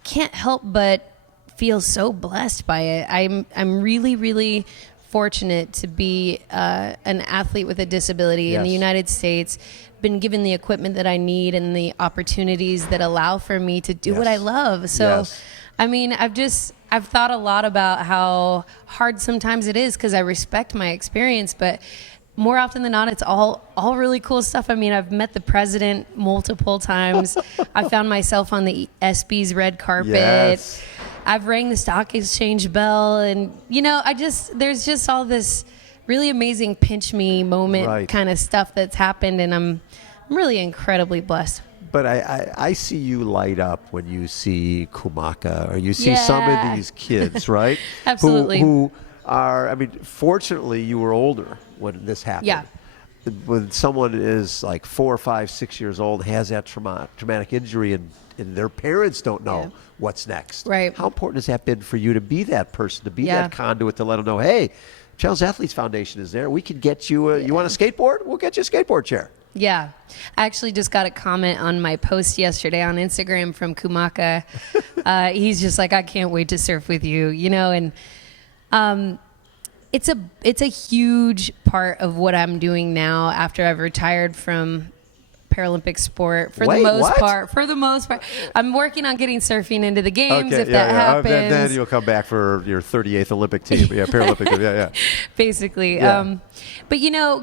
can't help but feel so blessed by it. I'm really, really fortunate to be an athlete with a disability in the Yes. United States, been given the equipment that I need and the opportunities that allow for me to do what I Yes. love. So, Yes. I mean, I've thought a lot about how hard sometimes it is because I respect my experience, but more often than not, it's all really cool stuff. I mean, I've met the president multiple times. I found myself on the ESPY's red carpet. Yes. I've rang the stock exchange bell, and there's just all this really amazing pinch me moment Right. kind of stuff that's happened, and I'm really incredibly blessed. But I see you light up when you see Kumaka or you see some Yeah. of these kids, right? Absolutely. Who are, I mean, fortunately you were older when this happened. Yeah. When someone is like 4, 5, 6 years old, has that traumatic injury, and their parents don't know what's next. Right. How important has that been for you to be that person, to be Yeah. that conduit, to let them know, hey, Challenge Athletes Foundation is there. We could get you, you want a skateboard? We'll get you a skateboard chair. Yeah. I actually just got a comment on my post yesterday on Instagram from Kumaka. He's just like, I can't wait to surf with you, and it's a huge part of what I'm doing now after I've retired from Paralympic sport for Wait, the most what? part. For the most part, I'm working on getting surfing into the games if yeah, that yeah. happens. Then you'll come back for your 38th Olympic team. Yeah, Paralympic team. Yeah, yeah. Basically. Yeah. But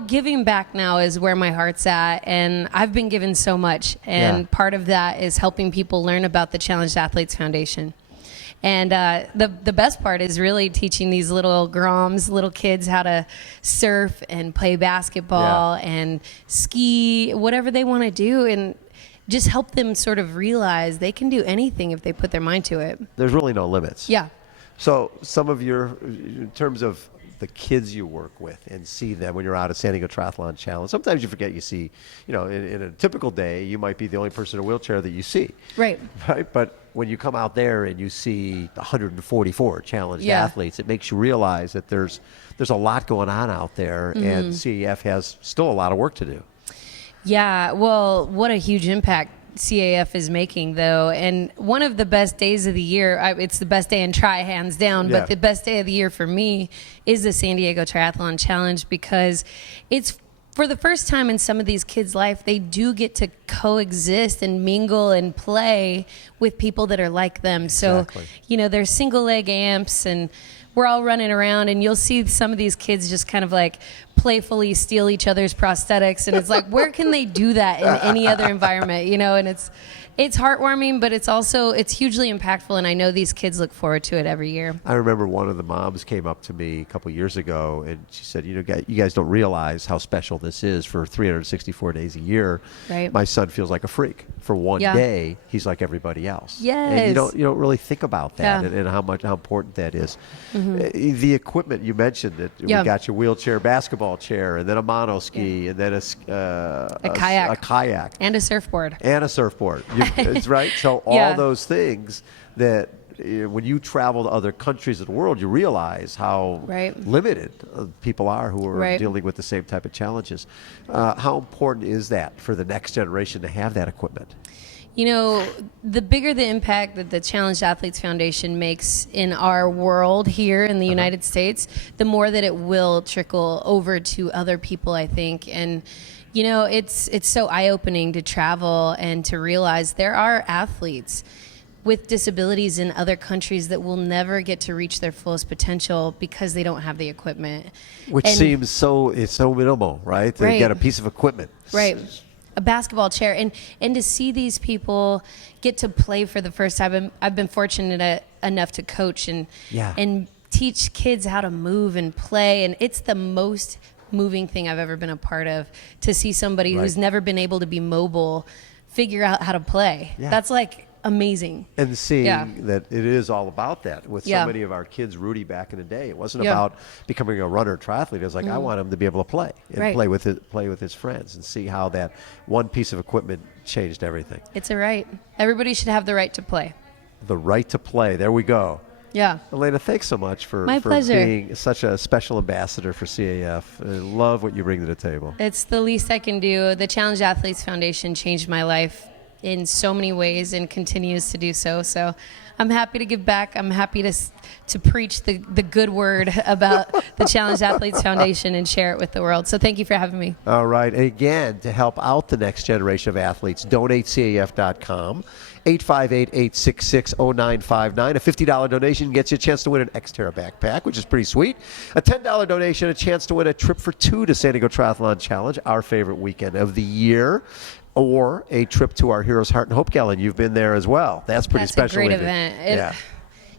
giving back now is where my heart's at, and I've been given so much, and Yeah. part of that is helping people learn about the Challenged Athletes Foundation. And the best part is really teaching these little little kids, how to surf and play basketball and ski, whatever they want to do, and just help them sort of realize they can do anything if they put their mind to it. There's really no limits. Yeah. So some of in terms of the kids you work with and see them when you're out at San Diego Triathlon Challenge, sometimes you forget you see, in a typical day, you might be the only person in a wheelchair that you see. Right. Right. But when you come out there and you see 144 challenged Yeah. athletes, it makes you realize that there's a lot going on out there, and CAF has still a lot of work to do. Yeah, well, what a huge impact CAF is making, though. And one of the best days of the year, it's the best day in tri, hands down, Yeah. but the best day of the year for me is the San Diego Triathlon Challenge, because it's for the first time in some of these kids' life, they do get to coexist and mingle and play with people that are like them. So, Exactly. they're single leg amps, and we're all running around, and you'll see some of these kids just kind of like playfully steal each other's prosthetics, and it's like, where can they do that in any other environment, and it's heartwarming, but it's hugely impactful, and I know these kids look forward to it every year. I remember one of the moms came up to me a couple years ago, and she said, you guys don't realize how special this is. For 364 days a year, Right. my son feels like a freak. For one Yeah. day, he's like everybody else. Yes. And you don't really think about that, Yeah. and how important that is. The equipment you mentioned, that Yeah. we got your wheelchair, basketball chair, and then a monoski, and then a kayak. a kayak, And a surfboard. and a surfboard. It's right. So all Yeah. those things that when you travel to other countries of the world, you realize how Right. limited people are who are Right. dealing with the same type of challenges. How important is that for the next generation to have that equipment? The bigger the impact that the Challenged Athletes Foundation makes in our world here in the United States, the more that it will trickle over to other people, I think. And, it's so eye-opening to travel and to realize there are athletes with disabilities in other countries that will never get to reach their fullest potential because they don't have the equipment. Which And- seems it's so minimal, right? They Right. get a piece of equipment. Right. A basketball chair. And to see these people get to play for the first time, I've been fortunate enough to coach and teach kids how to move and play. And it's the most moving thing I've ever been a part of, to see somebody Right. who's never been able to be mobile figure out how to play. Yeah. That's like amazing. And seeing Yeah. that it is all about that. With Yeah. so many of our kids, Rudy back in the day, it wasn't Yeah. about becoming a runner triathlete. It was like, I want him to be able to play and Right. play with his friends, and see how that one piece of equipment changed everything. It's a right. Everybody should have the right to play. The right to play. There we go. Yeah. Elena, thanks so much for My pleasure. being such a special ambassador for CAF. I love what you bring to the table. It's the least I can do. The Challenge Athletes Foundation changed my life in so many ways and continues to do so. So I'm happy to give back. I'm happy to preach the good word about the Challenge Athletes Foundation and share it with the world. So thank you for having me. All right. And again, to help out the next generation of athletes, donatecaf.com. 858-866-0959. A $50 donation gets you a chance to win an Xterra backpack, which is pretty sweet. A $10 donation, a chance to win a trip for two to San Diego Triathlon Challenge, our favorite weekend of the year, or a trip to our Heroes Heart and Hope Gala. You've been there as well. That's pretty special. That's a great Adrian. event. Yeah.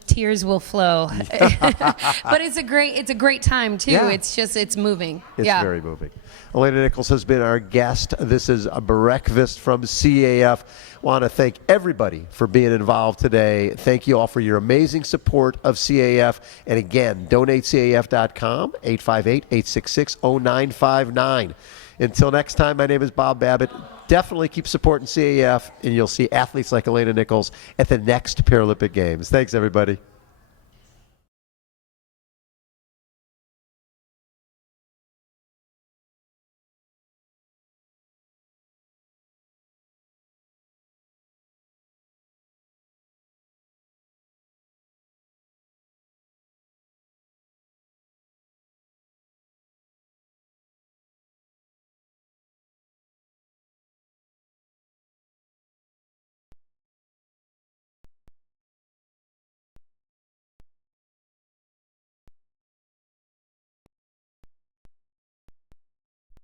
Tears will flow. But it's a great time too. Yeah. It's moving. It's yeah. very moving. Elena Nichols has been our guest. This is a breakfast from CAF. Want to thank everybody for being involved today. Thank you all for your amazing support of CAF. And again, donatecaf.com, 858-866-0959. Until next time, my name is Bob Babbitt. Definitely keep supporting CAF, and you'll see athletes like Elena Nichols at the next Paralympic Games. Thanks, everybody.